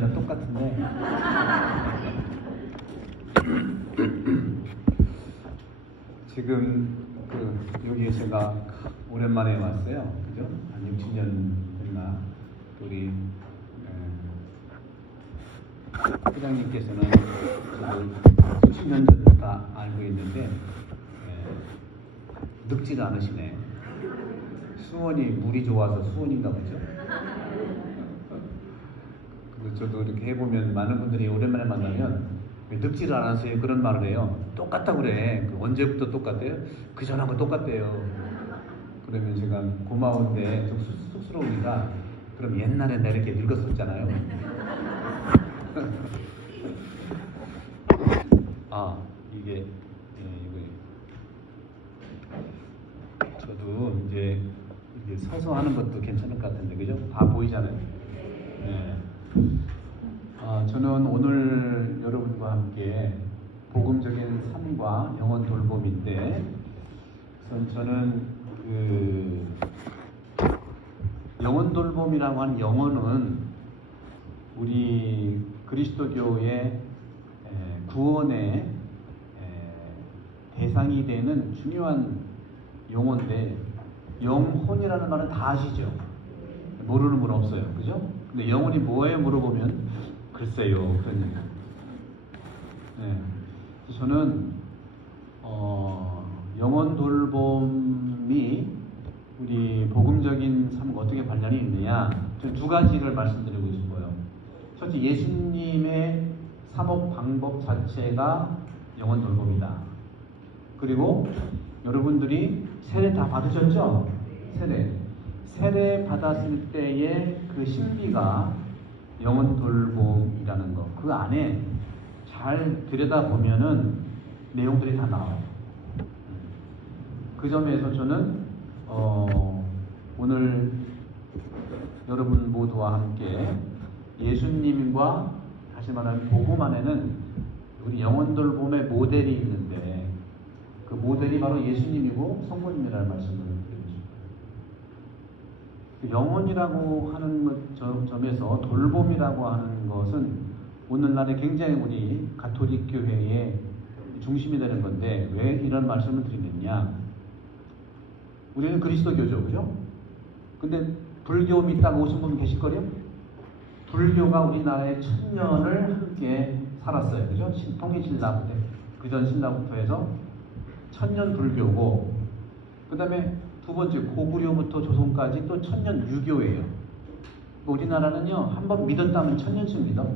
전에 똑같은데. 지금 여기 제가 오랜만에 왔어요. 그죠? 한 6, 7년 됐나? 우리 회장님께서는 저도 수십 년 전부터 알고 있는데 늙지도 않으시네. 수원이 물이 좋아서 수원인가 보죠? 그리고 저도 이렇게 해보면 많은 분들이 오랜만에 만나면 늙지를 않아서요 그런 말을 해요. 똑같다고 그래. 언제부터 똑같대요? 그 전하고 똑같대요. 그러면 제가 고마운데 좀 쑥스러우니까 그럼 옛날에 내가 이렇게 늙었었잖아요. 아 이게 저도 이제 서서 하는 것도 괜찮을 것 같은데 그죠? 다 보이잖아요. 네. 저는 오늘 여러분과 함께 복음적인 삶과 영혼 돌봄인데 저는 영혼 돌봄이라고 하는 영혼은 우리 그리스도교의 구원의 대상이 되는 중요한 용어인데 영혼이라는 말은 다 아시죠? 모르는 분 없어요. 그죠? 근데 영혼이 뭐예요? 물어보면 글쎄요. 그런 얘기. 네. 저는 영혼 돌봄이 우리 복음적인 삶과 어떻게 관련이 있느냐? 저는 두 가지를 말씀드리고 싶어요. 첫째, 예수님의 사목 방법 자체가 영혼 돌봄이다. 그리고 여러분들이 세례 다 받으셨죠? 세례 받았을 때의 그 신비가 영혼 돌봄이라는 거. 그 안에 잘 들여다보면은 내용들이 다 나와요. 그 점에서 저는 오늘 여러분 모두와 함께 예수님과 다시 말하면 복음 안에는 우리 영혼 돌봄의 모델이 있는데 그 모델이 바로 예수님이고 성모님이라는 말씀을 드리고 싶어요. 영혼이라고 하는 점에서 돌봄이라고 하는 것은 오늘날에 굉장히 우리 가톨릭 교회의 중심이 되는 건데 왜 이런 말씀을 드리느냐? 우리는 그리스도교죠, 그죠? 근데 불교 믿다가 오신 분 계실걸요? 불교가 우리나라에 1000년을 함께 살았어요, 그죠? 통일신라부터 그전 신라부터 해서 1000년 불교고, 그 다음에 두 번째 고구려부터 조선까지 또 1000년 유교예요. 우리나라는요 한번 믿었다면 1000년씩 믿어.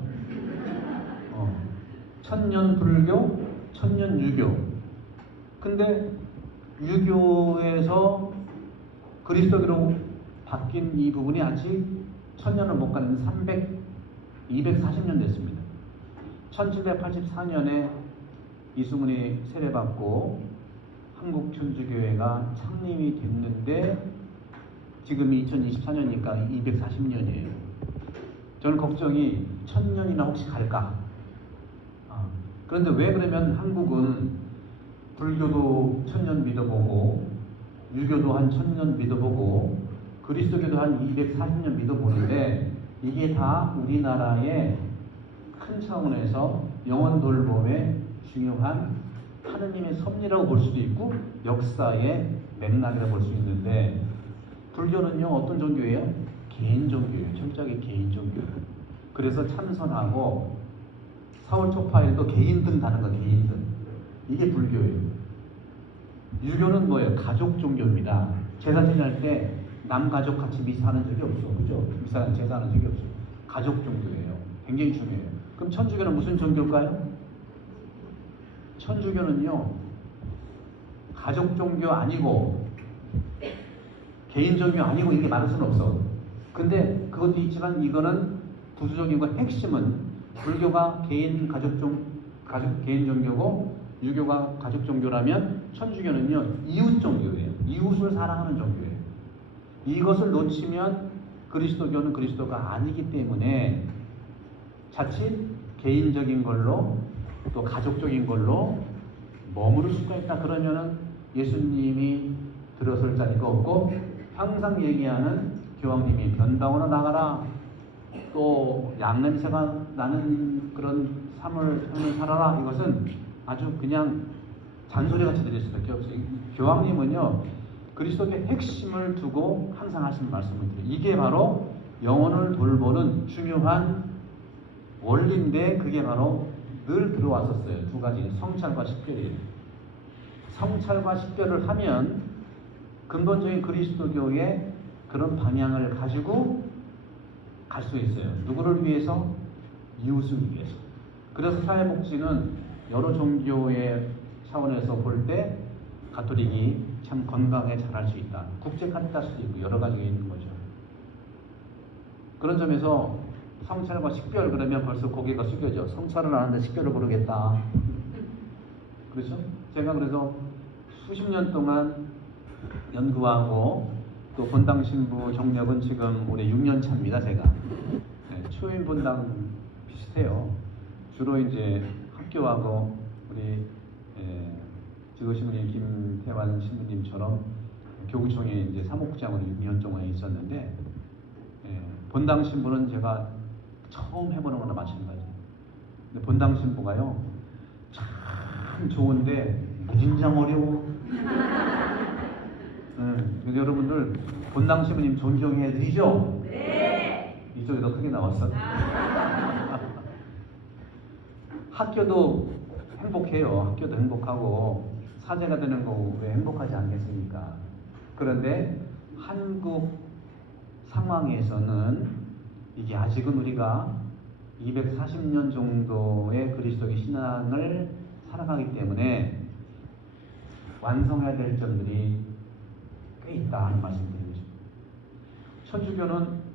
1000년 불교, 1000년 유교. 근데 유교에서 그리스도교로 바뀐 이 부분이 아직 1000년을 못 가는 240년 됐습니다. 1784년에 이승훈이 세례받고 한국천주교회가 창립이 됐는데 지금이 2024년이니까 240년이에요. 저는 걱정이 1000년이나 혹시 갈까? 그런데 왜 그러면 한국은 불교도 1000년 믿어보고 유교도 한 1000년 믿어보고 그리스도교도 한 240년 믿어보는데 이게 다 우리나라의 큰 차원에서 영혼 돌봄의 중요한 하느님의 섭리라고 볼 수도 있고 역사의 맥락이라고 볼 수 있는데 불교는요 어떤 종교예요? 개인 종교예요. 철저하게 개인 종교예요. 그래서 참선하고 사월 초파일도 개인 등 다는 거 개인 등. 이게 불교예요. 유교는 뭐예요? 가족 종교입니다. 제사 지낼 때 남가족 같이 미사하는 적이 없어. 그죠? 미사는 제사하는 적이 없어. 가족 종교예요. 굉장히 중요해요. 그럼 천주교는 무슨 종교일까요? 천주교는요 가족 종교 아니고 개인 종교 아니고 이렇게 말할 수는 없어. 근데 그것도 있지만 이거는 부수적인 거 핵심은 불교가 개인 종교고 유교가 가족 종교라면 천주교는요 이웃 종교예요. 이웃을 사랑하는 종교예요. 이것을 놓치면 그리스도교는 그리스도가 아니기 때문에 자칫 개인적인 걸로 또 가족적인 걸로 머무를 수가 있다. 그러면은 예수님이 들어설 자리가 없고 항상 얘기하는 교황님이 변방으로 나가라. 또 양냄새가 나는 그런 삶을 살아라, 이것은 아주 그냥 잔소리같이 들릴 수밖에 없어요. 교황님은요, 그리스도의 핵심을 두고 항상 하시는 말씀을 드려요. 이게 바로 영혼을 돌보는 중요한 원리인데, 그게 바로 늘 들어왔었어요. 두 가지, 성찰과 식별이에요. 성찰과 식별을 하면 근본적인 그리스도교의 그런 방향을 가지고 갈 수 있어요. 누구를 위해서? 이웃을 위해서. 그래서 사회복지는 여러 종교의 차원에서 볼 때 가톨릭이 참 건강에 잘할 수 있다. 국제 카리타스도 있고 여러 가지가 있는 거죠. 그런 점에서 성찰과 식별, 그러면 벌써 고개가 숙여져. 성찰을 하는데 식별을 모르겠다. 그렇죠? 제가 그래서 수십 년 동안 연구하고 또 본당 신부 정력은 지금 올해 6년 차입니다. 제가 초임 본당 비슷해요. 주로 이제 학교하고 우리 지도신부님 김태환 신부님처럼 교구청에 이제 사목장으로 6년 동안 있었는데, 본당 신부는 제가 처음 해보는 거나 마찬가지예요. 근데 본당 신부가요, 참 좋은데 무진장 어려워. 그래서 여러분들 본당 신부님 존경해 드리죠? 네. 이쪽이 더 크게 나왔어. 학교도 행복해요. 학교도 행복하고 사제가 되는 거 왜 행복하지 않겠습니까? 그런데 한국 상황에서는 이게 아직은 우리가 240년 정도의 그리스도의 신앙을 살아가기 때문에 완성해야 될 점들이 꽤 있다 하는 말씀드리고 싶습니다. 천주교는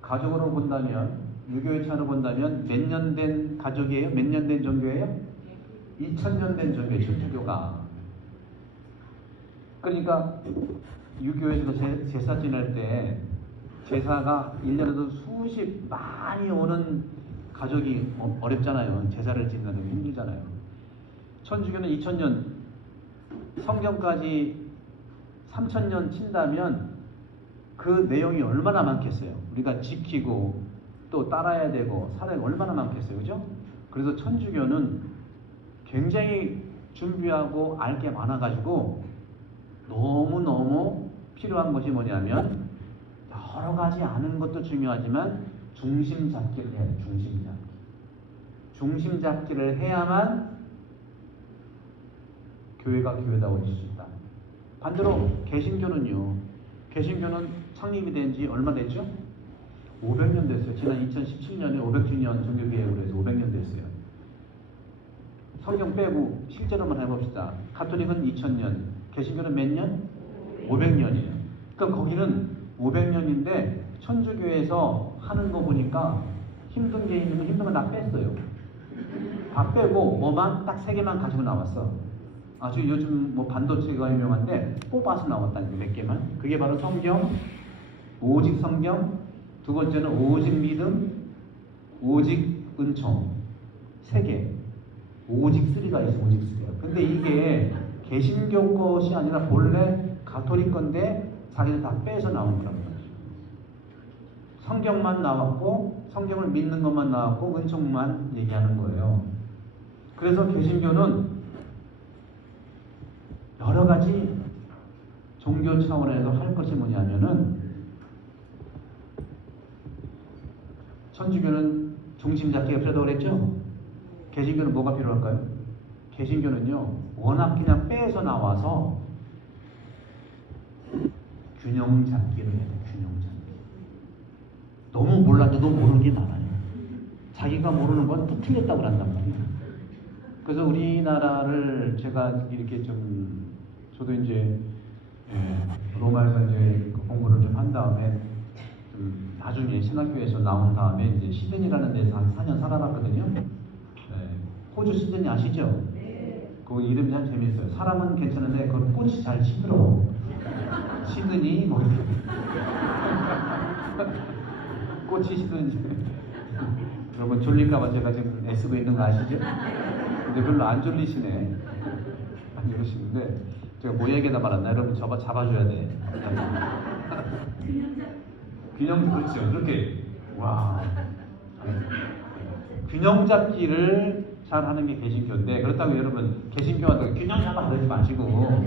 가족으로 본다면, 유교의 차로 본다면 몇 년 된 가족이에요? 몇 년 된 종교예요? 2000년 된 종교예요, 천주교가. 그러니까 유교에서도 제사 지낼 때 제사가 1년에도 많이 오는 가족이 어렵잖아요. 제사를 지내는 게 힘들잖아요. 천주교는 2000년, 성경까지 3000년 친다면 그 내용이 얼마나 많겠어요. 우리가 지키고 또 따라야 되고 살아야 얼마나 많겠어요. 그죠? 그래서 천주교는 굉장히 준비하고 알 게 많아가지고 너무너무 필요한 것이 뭐냐면, 여러 가지 아는 것도 중요하지만 중심 잡기를 해야 돼요. 중심 잡기. 중심 잡기를 해야만 교회가 교회다워질 수 있다. 반대로 개신교는요. 개신교는 창립이 된 지 얼마 됐죠? 500년 됐어요. 지난 2017년에 500주년 종교개혁으로 해서 500년 됐어요. 성경 빼고 실제로만 해봅시다. 가톨릭은 2000년, 개신교는 몇 년? 500년이에요. 그러니까 거기는 500년인데 천주교에서 하는 거 보니까 힘든 게 있으면 힘든 건 다 뺐어요. 다 빼고 뭐만 딱 3개만 가지고 나왔어. 아주 요즘 뭐 반도체가 유명한데 뽑아서 나왔다니까, 몇 개만. 그게 바로 성경, 오직 성경, 두 번째는 오직 믿음, 오직 은총. 3개. 오직 3가 있어, 오직 3가. 근데 이게 개신교 것이 아니라 본래 가톨릭 건데 자기들 다 빼서 나온 거란 말이죠. 성경만 나왔고, 성경을 믿는 것만 나왔고, 은총만 얘기하는 거예요. 그래서 개신교는 여러 가지 종교 차원에서 할 것이 뭐냐면은, 천주교는 중심 잡기가 필요하다고 그랬죠? 개신교는 뭐가 필요할까요? 개신교는요, 워낙 그냥 빼서 나와서 균형 잡기를 해야 돼요. 균형 잡기. 너무 몰라도 모르는 게 많아요. 자기가 모르는 건 또 틀렸다고 한단 말이에요. 그래서 우리나라를 제가 이렇게 좀, 저도 이제 로마에서 이제 공부를 좀 한 다음에 좀 나중에 신학교에서 나온 다음에 이제 시드니라는 데서 한 4년 살아봤거든요. 호주 시드니 아시죠? 그 이름 참 재밌어요. 사람은 괜찮은데 그 꽃이 잘 시들어. 시드니 뭐 꽃이 시드니. 여러분 졸릴까봐 제가 지금 애쓰고 있는 거 아시죠? 근데 별로 안 졸리시네. 안 졸리시는데 제가 뭐 얘기하다 말았나? 여러분 잡아줘야 돼. 균형, 그렇죠. 그렇게 와. 균형 잡기를 잘 하는 게 개신교인데, 그렇다고 여러분 개신교한테 균형 잡아 그러지 마시고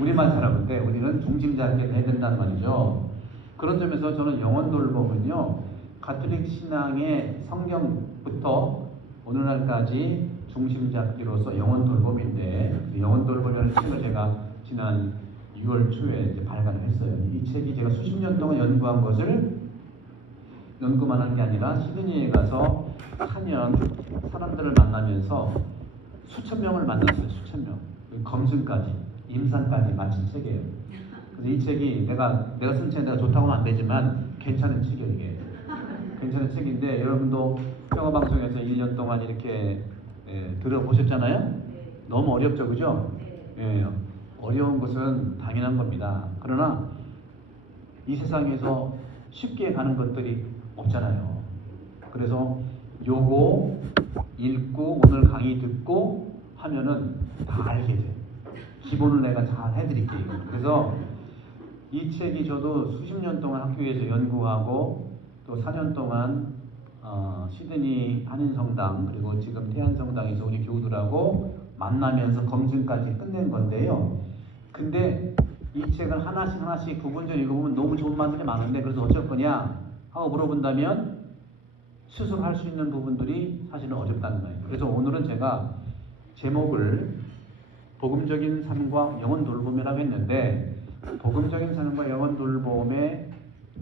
우리만 살아본데 우리는 중심 잡기를 해야 된다는 말이죠. 그런 점에서 저는 영혼 돌봄은요, 가톨릭 신앙의 성경부터 오늘날까지 중심 잡기로서 영혼 돌봄인데, 그 영혼 돌봄이라는 책을 제가 지난 6월 초에 이제 발간을 했어요. 이 책이 제가 수십 년 동안 연구한 것을 연구만 한 게 아니라 시드니에 가서 4년 사람들을 만나면서 수천 명을 만났어요. 수천 명. 검증까지, 임상까지 마친 책이에요. 그래서 이 책이 내가 쓴 책 내가 좋다고 하면 안 되지만 괜찮은 책이에요. 이게 괜찮은 책인데, 여러분도 평화방송에서 1년 동안 이렇게 들어보셨잖아요. 너무 어렵죠, 그죠? 예, 어려운 것은 당연한 겁니다. 그러나 이 세상에서 쉽게 가는 것들이 없잖아요. 그래서 요거 읽고 오늘 강의 듣고 하면은 다 알게 돼요. 기본을 내가 잘 해드릴게요. 그래서 이 책이 저도 수십 년 동안 학교에서 연구하고 또 4년 동안 시드니 한인성당 그리고 지금 태안성당에서 우리 교우들하고 만나면서 검증까지 끝낸 건데요. 근데 이 책을 하나씩 구분적으로 읽어보면 너무 좋은 말들이 많은데, 그래서 어쩔 거냐 하고 물어본다면 스스로 할 수 있는 부분들이 사실은 어렵다는 거예요. 그래서 오늘은 제가 제목을 복음적인 삶과 영혼 돌봄이라고 했는데, 복음적인 삶과 영혼 돌봄의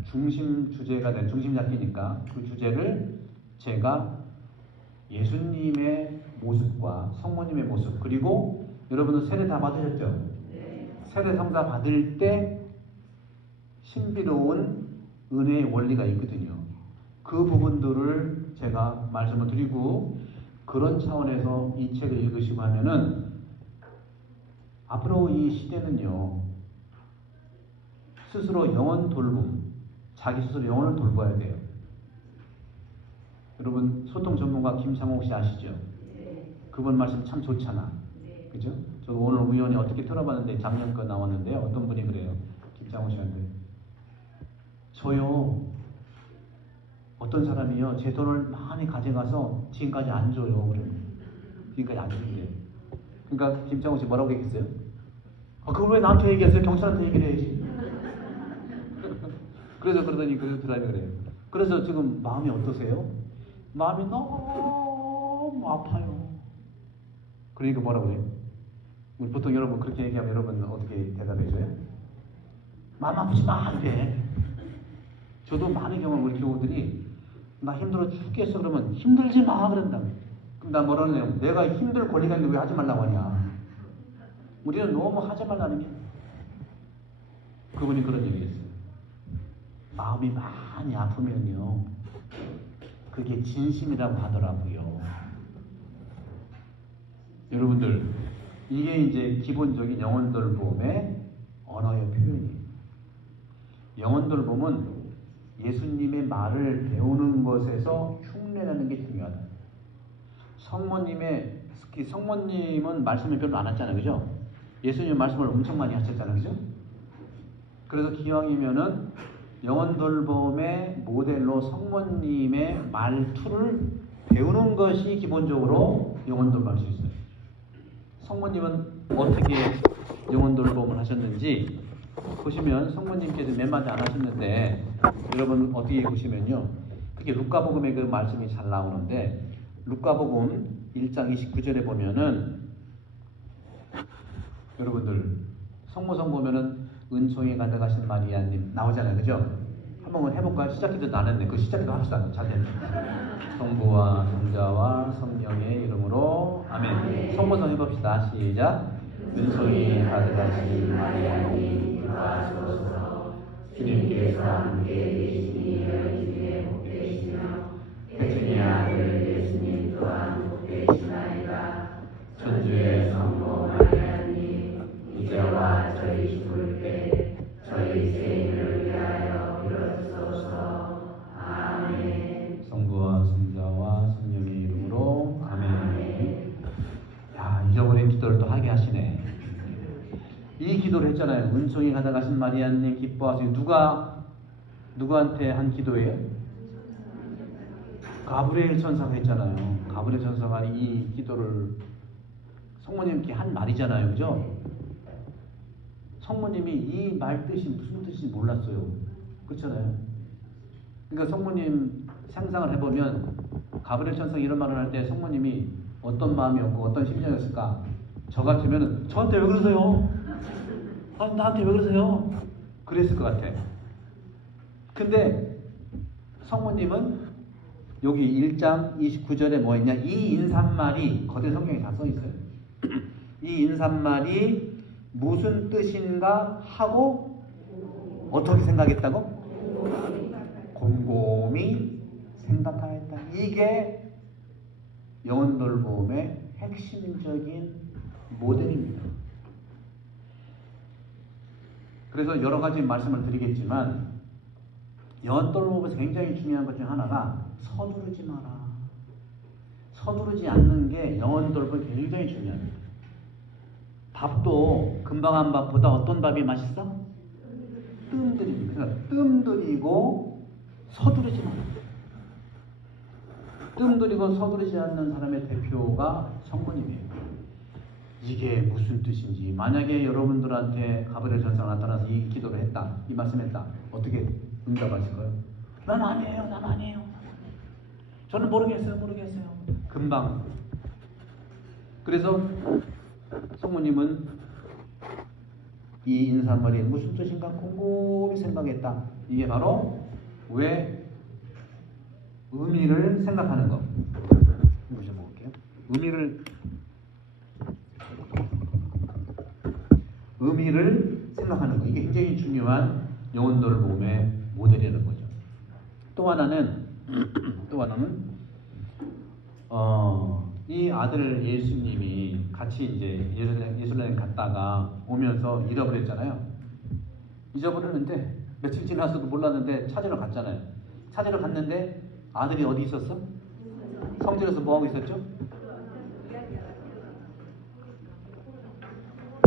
중심 주제가 된, 중심 잡기니까 그 주제를 제가 예수님의 모습과 성모님의 모습, 그리고 여러분들 세례 다 받으셨죠? 세례 성사 받을 때 신비로운 은혜의 원리가 있거든요. 그 부분들을 제가 말씀을 드리고, 그런 차원에서 이 책을 읽으시고 하면은 앞으로 이 시대는요, 스스로 영혼 돌봄, 자기 스스로 영혼을 돌봐야 돼요. 여러분 소통 전문가 김상옥 씨 아시죠? 그분 말씀 참 좋잖아. 그죠? 저 오늘 우연히 어떻게 들어봤는데 작년 거 나왔는데 어떤 분이 그래요. 김상옥 씨한테, 저요, 어떤 사람이요, 제 돈을 많이 가져가서 지금까지 안 줘요. 그래요. 지금까지 안 준대요. 그러니까 김상옥 씨 뭐라고 얘기했어요? 그걸 왜 나한테 얘기했어요? 경찰한테 얘기를 해야지. 그래서 그러더니 그 사람이 그래요. 그래서 지금 마음이 어떠세요? 마음이 너무 아파요. 그러니까 뭐라고 해요? 보통 여러분 그렇게 얘기하면 여러분 어떻게 대답해줘요? 마음 아프지 마 이래. 저도 많은 경우 우리 교우들이 나 힘들어 죽겠어 그러면 힘들지 마 그런다. 그럼 나 뭐라는 거예요? 내가 힘들 권리가 있는데 왜 하지 말라고 하냐. 우리는 너무 하지 말라는 게. 그분이 그런 얘기했어요. 마음이 많이 아프면요, 그게 진심이라고 하더라고요. 여러분들, 이게 이제 기본적인 영혼 돌봄의 언어의 표현이에요. 영혼 돌봄은 예수님의 말을 배우는 것에서 흉내내는 게 중요하다. 특히 성모님은 말씀을 별로 안 하잖아요, 그죠? 예수님 말씀을 엄청 많이 하셨잖아요, 그죠? 그래서 기왕이면은 영혼 돌봄의 모델로 성모님의 말투를 배우는 것이 기본적으로 영혼 돌봄할 수 있어요. 성모님은 어떻게 영혼 돌봄을 하셨는지 보시면, 성모님께서 몇 마디 안 하셨는데 여러분 어떻게 보시면요, 그게 루카복음의 그 말씀이 잘 나오는데, 루카복음 1장 29절에 보면은 여러분들 성모성 보면은 은총이 가득하신 마리아님 나오잖아요, 그죠? 한번 해볼까요? 시작기도 안 했네. 그 시작기도 합시다. 잘 됐네. 성부와 성자와 성령의 이름으로 아멘. 성모성 해봅시다. 시작. 은총이 가득하신 마리아님 기뻐하소서. 주님께서 함께 계시니 너희 중에 복되시며 태중의 아들 예수님 또한 복되시나이다. 천주의 성모 마리아님, 이제와 저희 죽을 때 저희 죄인을 위하여 빌어주소서. 아멘. 성부와 성자와 성령의 이름으로 아멘. 야, 잊어버린 기도를 또 하게 하시네. 이 기도를 했잖아요. 은총이 가득하신 마리아님 기뻐하시고. 누구한테 한 기도예요? 가브리엘 천사가 했잖아요. 가브리엘 천사가 이 기도를 성모님께 한 말이잖아요. 그죠? 성모님이 이 말 뜻이 무슨 뜻인지 몰랐어요. 그렇잖아요. 그러니까 성모님 상상을 해보면 가브리엘 천사가 이런 말을 할 때 성모님이 어떤 마음이었고 어떤 심정이었을까? 저 같으면 저한테 왜 그러세요? 아, 나한테 왜 그러세요? 그랬을 것 같아. 근데 성모님은 여기 1장 29절에 뭐 있냐? 이 인사말이 거대 성경에 다 써 있어요. 이 인사말이 무슨 뜻인가 하고 어떻게 생각했다고? 곰곰이 생각하였다. 이게 영혼돌봄의 핵심적인 모델입니다. 그래서 여러 가지 말씀을 드리겠지만 영혼돌봄에서 굉장히 중요한 것 중 하나가 서두르지 마라. 서두르지 않는 게 영혼돌봄이 굉장히 중요합니다. 밥도 금방 한 밥보다 어떤 밥이 맛있어? 뜸들이고. 그러니까 뜸들이고 서두르지 마라. 뜸들이고 서두르지 않는 사람의 대표가 성모님이에요. 이게 무슨 뜻인지, 만약에 여러분들한테 가브리엘 천사가 나타나서 이 기도를 했다, 이 말씀했다, 어떻게 응답하실까요? 난 아니에요. 저는 모르겠어요. 금방. 그래서 성모님은 이 인사말이 무슨 뜻인가 곰곰이 생각했다. 이게 바로 왜 의미를 생각하는 것. 이거 좀 볼게요. 의미를 생각하는 것. 이게 굉장히 중요한 영혼돌봄의 모델이라는 거죠. 또 하나는 이 아들 예수님이 같이 이제 예루살렘 갔다가 오면서 잃어버렸잖아요. 잊어버렸는데 며칠 지나서도 몰랐는데 찾으러 갔잖아요. 찾으러 갔는데 아들이 어디 있었어? 성전에서 뭐 하고 있었죠?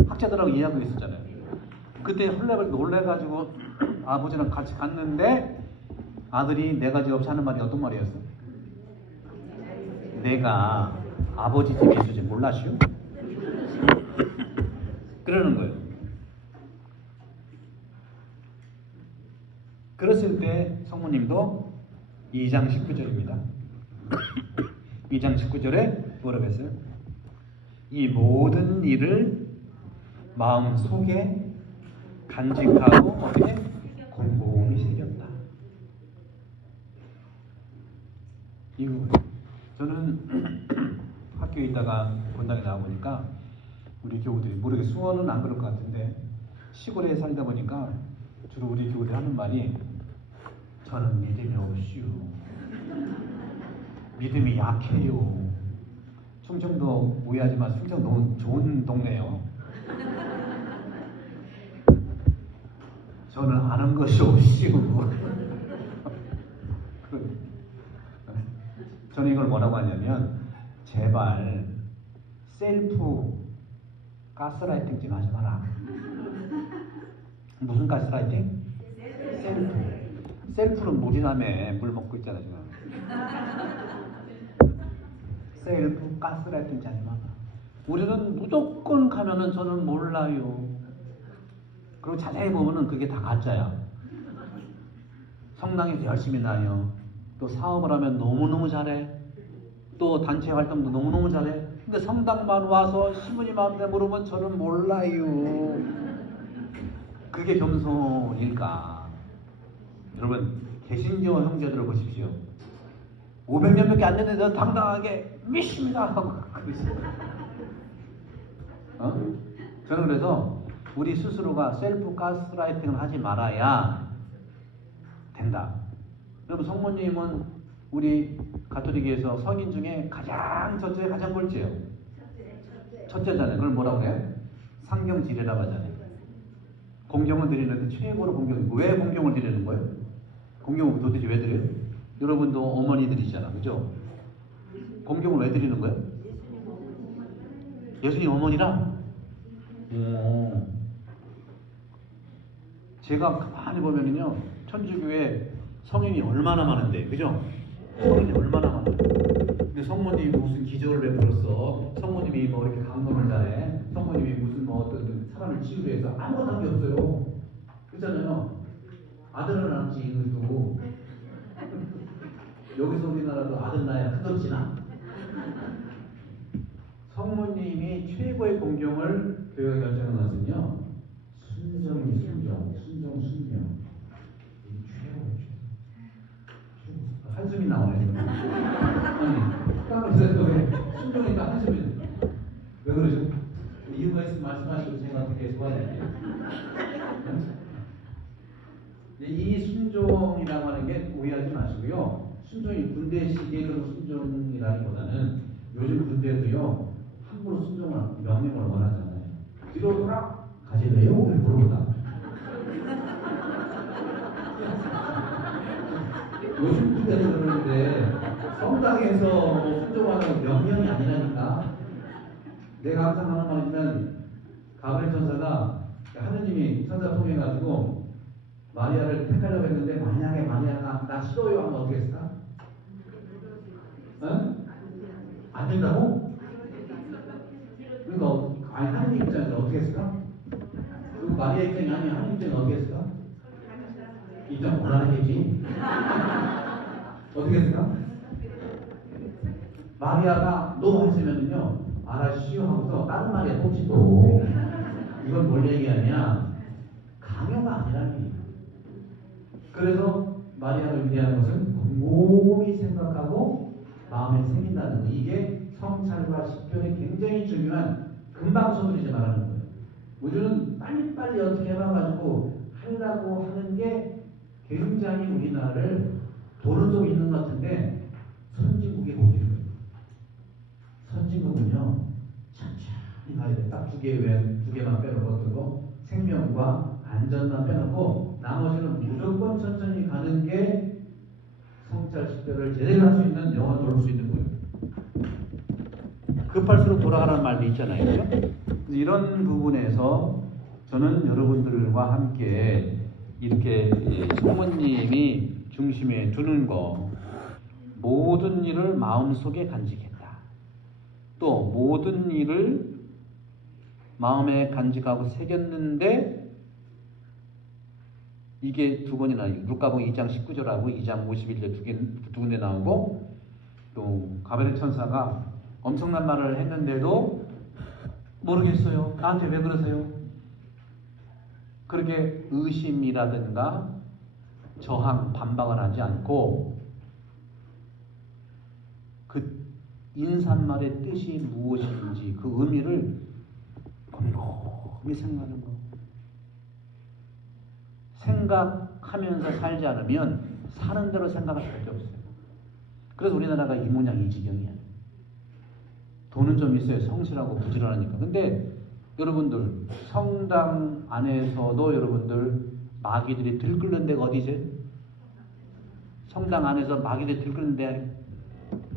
학자들하고 이해하고 있었잖아요. 그때 헐레벌 놀래가지고 아버지랑 같이 갔는데 아들이 네 가지 없이 하는 말이 어떤 말이었어? 내가 아버지 집에 있을지 몰랐슈? 그러는 거예요. 그랬을 때 성모님도 2장 19절입니다. 2장 19절에 뭐라고 했어요? 이 모든 일을 마음 속에 간직하고 어떻게 곰곰이 새겼다. 이거예요. 저는 학교에 있다가 본당에 나와보니까 우리 교우들이, 모르게 수원은 안 그럴 것 같은데 시골에 살다 보니까 주로 우리 교우들이 하는 말이 저는 믿음이 없슈. 믿음이 약해요. 충청도 오해하지만 충청 너무 좋은 동네예요. 저는 아는 것이 없슈. 저는 이걸 뭐라고 하냐면 제발 셀프 가스라이팅 좀 하지 마라. 무슨 가스라이팅? 셀프는 물이라며. 물 먹고 있잖아 지금. 셀프 가스라이팅 하지 마라. 우리는 무조건 가면은 저는 몰라요. 그리고 자세히 보면은 그게 다 가짜야. 성당에서 열심히 다녀. 또 사업을 하면 너무너무 잘해. 또 단체 활동도 너무너무 잘해. 근데 성당만 와서 신부님한테 물으면 저는 몰라요. 그게 겸손일까? 여러분, 개신교 형제들을 보십시오. 500년밖에 안 됐는데 당당하게 믿습니다 하고 그러시죠. 저는 그래서 우리 스스로가 셀프 가스라이팅을 하지 말아야 된다. 여러분, 성모님은 우리 가톨릭에서 성인 중에 가장 첫째, 가장 꼴찌예요. 첫째잖아요. 그걸 뭐라고 해요? 상경지례라고 하잖아요. 공경을 드리는데 최고로 왜 공경을 드리는 거예요? 공경을 도대체 왜 드려요? 여러분도 어머니들이잖아, 그죠? 공경을 왜 드리는 거예요? 예수님 어머니라? 제가 가만히 보면은요, 천주교에 성인이 얼마나 많은데, 그죠? 성인이 얼마나 많아요. 근데 성모님이 무슨 기적을 베풀었어. 성모님이 뭐 이렇게 강론을 잘해. 성모님이 무슨 뭐 어떤 사람을 치유를 해서 아무것도 한 게 없어요. 그렇잖아요. 아들은 낳지 그래도. 여기서 우리나라도 아들 낳아야 큰돈치나. 성모님이 최고의 공경을 교회가 결정한 것은요, 순정이 순정. 이 최고예요, 최고. 한숨이 나오네요. 아니, 깜짝이야. 왜 순정이니까 한숨이. 왜 그러죠? 이유가 있으면 말씀하시고 제가 어떻게 도와드릴게요. 이 순종이라고 하는 게 오해하지 마시고요. 순종이 군대식의 그런 순종이라기보다는 요즘 군대도요, 함부로 순종을, 명령을 원하잖아요. 뒤로 돌아! 가실래요? 물어본다. 요즘 군대는 그러는데 성당에서 뭐 순종하는 명령이 아니라니까. 내가 항상 하는 말이지만 가브리엘 천사가 하느님이 천사 통해가지고 마리아를 택하려고 했는데 만약에 마리아가 나 싫어요 하면 어떻게 했을까? 응? 안 된다고? 그러니까 아니 하느님 입장에서 어떻게 했을까? 그리고 마리아 입장이 아니야. 하느님 입장에 어떻게 했을까? 입장 곤란하겠지. 어떻게 했을까? 마리아가 너 했으면은요 알아시오 하고서 다른 마리아 혹시 또 이건 뭘 얘기하냐? 강요가 아니라는 얘기야. 그래서 마리아를 위대한 것은 곰곰이 생각하고 마음에 새긴다는 거. 이게 성찰과 식견이 굉장히 중요한 금방선을 이제 말하는 거예요. 우주는 빨리빨리 어떻게 해봐가지고 하려고 하는 게 굉장히 우리나라를 도는 속 있는 것 같은데 선진국의 모습이에요. 선진국은요 천천히 가야 돼. 딱 두 개만 빼놓고 어떤 거 생명과 안전만 빼놓고 나머지는 무조건 천천히 가는 게 성찰 식별을 제대로 할 수 있는 영혼을 돌볼 수 있는 거예요. 급할수록 돌아가라는 말도 있잖아요. 그렇죠? 이런 부분에서 저는 여러분들과 함께 이렇게 성모님이 중심에 두는 거, 모든 일을 마음속에 간직했다. 또 모든 일을 마음에 간직하고 새겼는데 이게 두 번이나 루카복음 2장 19절하고 2장 51절 두 군데 나오고 또 가브리엘 천사가 엄청난 말을 했는데도 모르겠어요. 나한테 왜 그러세요? 그렇게 의심이라든가 저항, 반박을 하지 않고 그 인사말의 뜻이 무엇인지 그 의미를 곰곰이 생각하는 거. 생각하면서 살지 않으면 사는 대로 생각할 수밖에 없어요. 그래서 우리나라가 이 모양 이 지경이야. 돈은 좀 있어요. 성실하고 부지런하니까. 근데 여러분들 성당 안에서도 여러분들 마귀들이 들끓는 데가 어디지? 성당 안에서 마귀들이 들끓는 데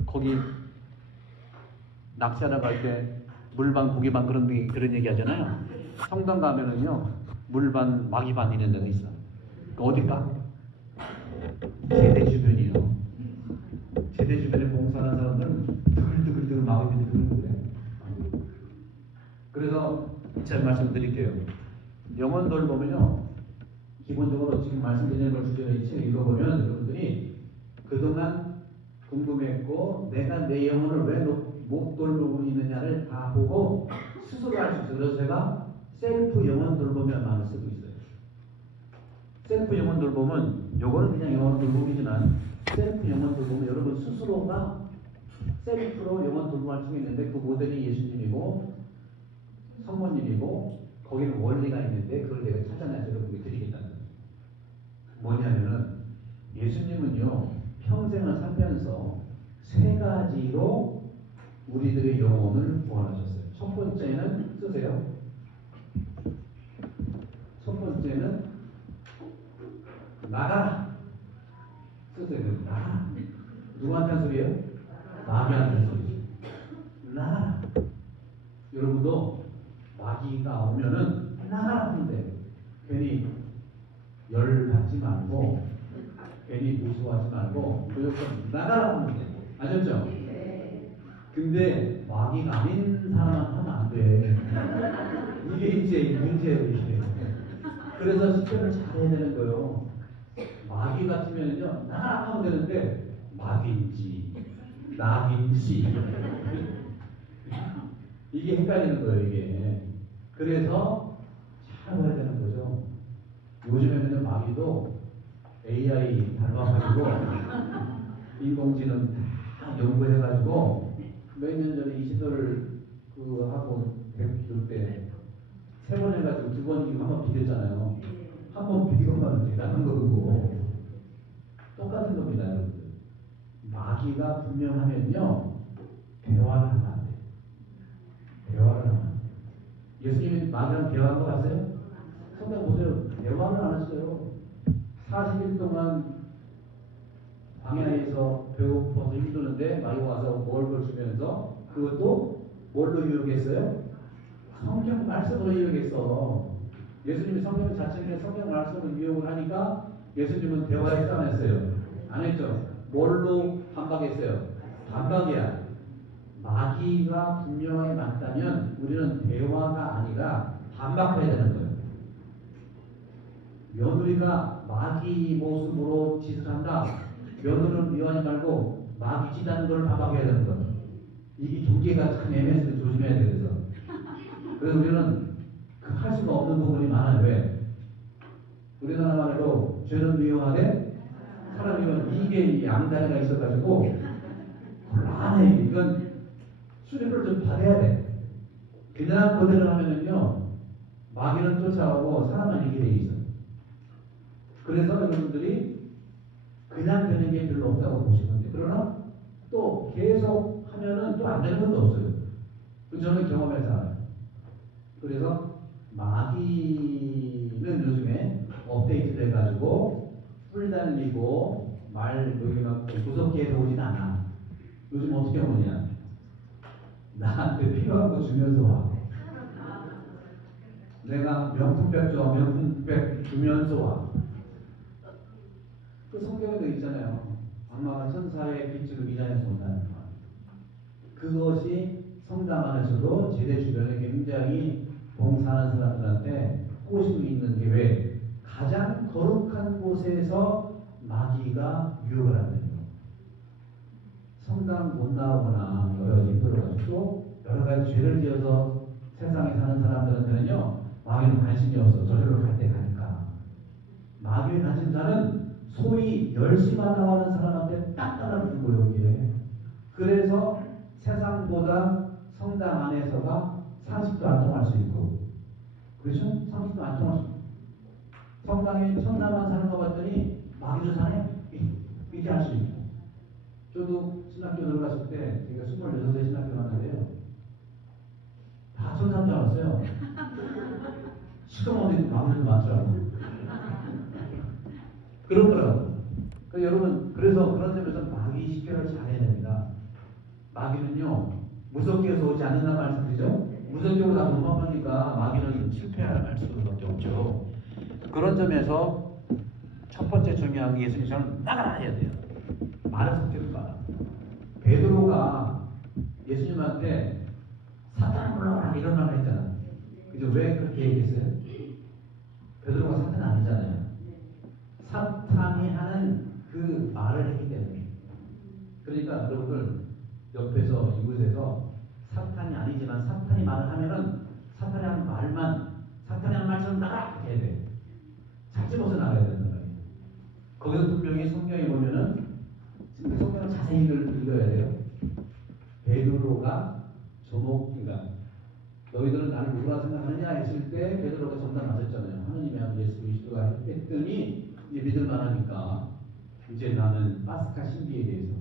거기 낚시하러 갈 때 물반 고기반 그런 얘기 하잖아요. 성당 가면은요 물반 마귀반 이런 데가 있어. 어딜까? 제대 주변이요. 제대 주변에 봉사하는 사람들은 드글드글 마귀들이 드는 거예요. 그래서 잘 말씀드릴게요. 영혼들 보면요, 기본적으로 지금 말씀드리는 걸 주제로 이 책 읽어보면 여러분들이 그동안 궁금했고 내가 내 영혼을 왜 못 돌보고 있느냐를 다 보고 스스로 알 수 있어요. 그래서 제가 셀프 영혼 돌보면만을 쓰고 있어요. 셀프 영혼 돌보면 요거는 그냥 영혼 돌보기지만 셀프 영혼 돌보면 여러분 스스로가 셀프로 영혼 돌보할 수 있는데 그 모델이 예수님이고 성모님이고 거기는 원리가 있는데 그걸 내가 찾아내서 여러분께 드리겠다는 거예요. 뭐냐면은 예수님은요 평생을 살면서 세 가지로 우리들의 영혼을 구원하셨어요. 첫 번째는 쓰세요. 첫 번째는 나가라. 쓰세요. 나가라. 누구한테 한 소리예요? 마귀한테 한 소리죠. 나가라. 여러분도 마귀가 오면은 나가라 하는데 괜히 열 받지 말고 괜히 무서워하지 말고 무조건 나가라 하면 돼. 아셨죠? 근데 마귀가 아닌 사람한테 하면 안 돼. 이게 이제 문제예요. 이게. 그래서 실천을 잘해야 되는 거예요. 마귀 같으면요 나가라 하면 되는데 마귀인지 낙인지 이게 헷갈리는 거예요. 이게. 그래서 잘 봐야 되는 거죠. 요즘에는 마귀도 AI 닮아가지고 인공지능 다 연구해가지고 몇 년 전에 이시도를 그 하고 배울 때 3번 해가지고 2번 이거 한번 비겼잖아요. 한 번 비기고만 대단한 거고 똑같은 겁니다, 여러분들. 마귀가 분명하면요 대화를 하면 안 돼요. 대화를 하면 안 돼요. 예수님이 마귀랑 대화한 거 봤어요? 성경 보세요. 대화를 안 했어요. 40일 동안 광야에서 배고파서 힘드는데 마귀가 와서 뭘 주면서 그것도 뭘로 유혹했어요? 성경 말씀으로 유혹했어. 예수님이 성경 자체에 성경 말씀으로 유혹을 하니까 예수님은 대화했어 안 했어요? 안 했죠. 뭘로 반박했어요? 반박이야. 마귀가 분명하게 맞다면 우리는 대화가 아니라 반박해야 되는 거예요. 며느리가 마귀 모습으로 짓을 한다. 며느리는 미워하지 말고 마귀 짓하는 걸 반박해야 되는 거예요. 이게 경계가 참 애매해서 조심해야 돼요. 그래서 우리는 할 수가 없는 부분이 많아요. 왜? 우리나라만 해도 죄는 미워하되 사람 미워하는 이게 양다리가 있어가지고 곤란해. 이건 수리를 좀 받아야 돼. 그냥 그대로 하면은요 마귀는 쫓아오고 사람만 이기게 돼 있어. 그래서 여러분들이 그냥 되는 게 별로 없다고 보시면 돼요. 그러나 또 계속 하면은 또 안 되는 것도 없어요. 저는 경험해서 알아요. 그래서 마귀는 요즘에 업데이트를 해가지고 뿔 달리고 말 막 무섭게 해서 오진 않아. 요즘 어떻게 오냐? 나한테 필요한 거 주면서 와. 내가 명품백 줘, 명품백 주면서 와. 그 성경에도 있잖아요. 악마가 천사의 빛으로 미장해서 온다는 말. 그것이 성당 안에서도 제대 주변에 굉장히 봉사하는 사람들한테 호심이 있는 게 왜? 가장 거룩한 곳에서 마귀가 유혹을 한다는 거예요. 성당 못 나오거나 여러 가지 힘들어가지고 여러 가지 죄를 지어서 세상에 사는 사람들한테는요 마귀는 관심이 없어. 저절로 갈 때 가니까. 마귀를 가진 자는 소위 열심만 나가는 사람한테 딱 따라붙는 거예요. 이게. 그래서 세상보다 성당 안에서가 상식도 안 통할 수 있고, 그렇죠? 상식도 안 통할 수 있고, 성당에 천사만 사는 것 같더니 마귀도 사네? 이렇게 할 수 있고. 저도 신학교 들어갔을 때 제가 26세 신학교 갔는데요 다 천사인 줄 알았어요. 시커먼 마귀도 많더라고요. 그런 거라고. 그러니까 여러분, 그래서 그런 점에서 마귀 식별을 잘해야 됩니다. 마귀는요 무섭게 해서 오지 않는다는 말씀이죠. 무섭게 오다 도망가니까 마귀는 실패할 수밖에 없죠. 그런 점에서 첫 번째 중요한 게 예수님처럼 나가라 해야 돼요. 말을 섞지 마라. 베드로가 예수님한테 사탄 불러라 이런 말을 했잖아. 그죠? 왜 그렇게 얘기했어요? 베드로가 사탄 아니잖아요. 사탄이 하는 그 말을 했기 때문에. 그러니까 여러분들 옆에서 이곳에서 사탄이 아니지만 사탄이 말을 하면은 사탄이 하는 말만 사탄이 하는 말처럼 나가 해야 돼. 잡지 벗어나가야 된단 말이에요. 거기서 분명히 성경에 보면은 지금 성경을 자세히 읽어야 돼요. 베드로가 조목이가 너희들은 나를 누구라 생각하느냐 했을 때 베드로가 정답 맞았잖아요. 하느님이 아는 예수 그리스도가 했더니 이제 믿을만하니까 이제 나는 파스카 신비에 대해서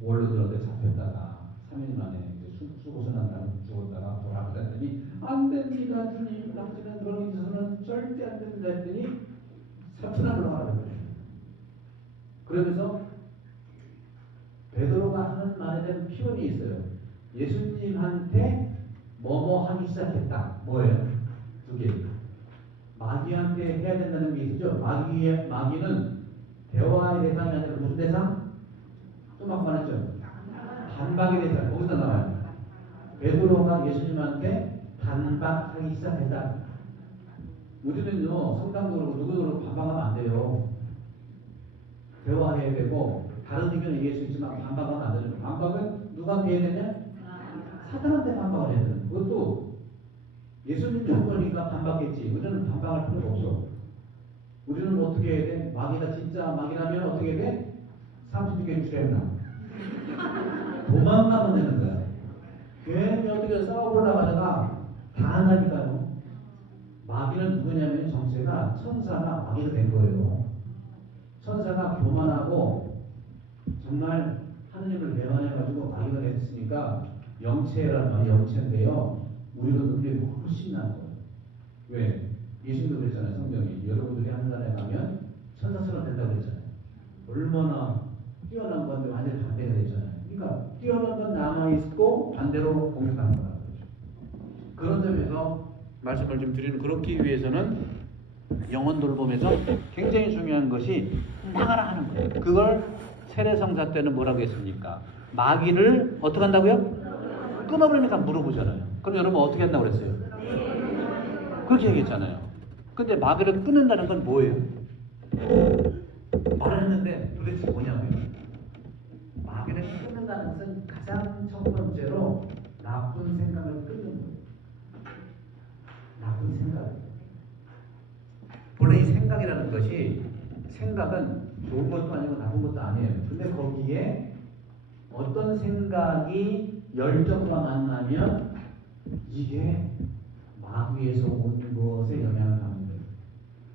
원로들한테 잡혔다가 3일 만에 수고선한 다음 죽었다가 돌아가다 했더니 안 됩니다 주님 당신은 그런 짓은 절대 안 됩니다 했더니 사탄을 하라고 그래요. 그러면서 베드로가 하는 말에 대한 표현이 있어요. 예수님한테 뭐뭐 하기 시작했다. 뭐예요? 두 개. 마귀한테 해야 된다는 게 있죠. 마귀는 대화의 대상이 아니라 무슨 대상? 좀 아까 말했죠? 반박의 대상. 거기서 나와요. 베드로가 예수님한테 반박하기 시작했다. 우리는요, 성당도 그렇고 누구도 그렇고 반박하면 안 돼요. 대화해야 되고, 다른 의견을 얘기할 수 있지만 반박하면 안 되는 거예요. 반박은 누구한테 해야 되냐? 사탄한테 반박을 해야 되는 거예요. 그것도 예수님 조건이니까 반박했지. 우리는 반박할 필요가 없어. 우리는 어떻게 해야 돼? 마귀가 진짜 마귀라면 어떻게 해야 돼? 36개 주겠나? 도망가면 되는 거야. 괜히 어떻게 싸워보려고 하다가 당한다니까요. 마귀는 누구냐면 정체가 천사가 마귀가 된 거예요. 천사가 교만하고 정말 하느님을 배반해가지고 마귀가 됐으니까 영체란 말이 영체인데요. 우리가 능력이 훨씬 난 거예요. 왜? 예수님도 그랬잖아요. 성경이. 여러분들이 하늘나라에 가면 천사처럼 된다고 그랬잖아요. 얼마나 뛰어난 건데 완전히 반대가 됐잖아요. 그러니까 뛰어난 건 남아있고 반대로 공격하는 거라고 그러죠. 그런 점에서 말씀을 좀 드리는, 그렇기 위해서는 영혼 돌봄에서 굉장히 중요한 것이 나가라 하는 거예요. 그걸 세례성사 때는 뭐라고 했습니까? 마귀를 어떻게 한다고요? 끊어버리니까 물어보잖아요. 그럼 여러분 어떻게 한다고 그랬어요? 그렇게 얘기했잖아요. 근데 마귀를 끊는다는 건 뭐예요? 말을 했는데 도대체 뭐냐고요? 마귀를 끊는다는 것은 가장 첫 번째로 나쁜 생각을 끊는 거예요. 나쁜 생각. 본래 이 생각이라는 것이, 생각은 좋은 것도 아니고 나쁜 것도 아니에요. 근데 거기에 어떤 생각이 열정과 만나면 이게 마귀에서 온 것에 영향을 받는 거예요.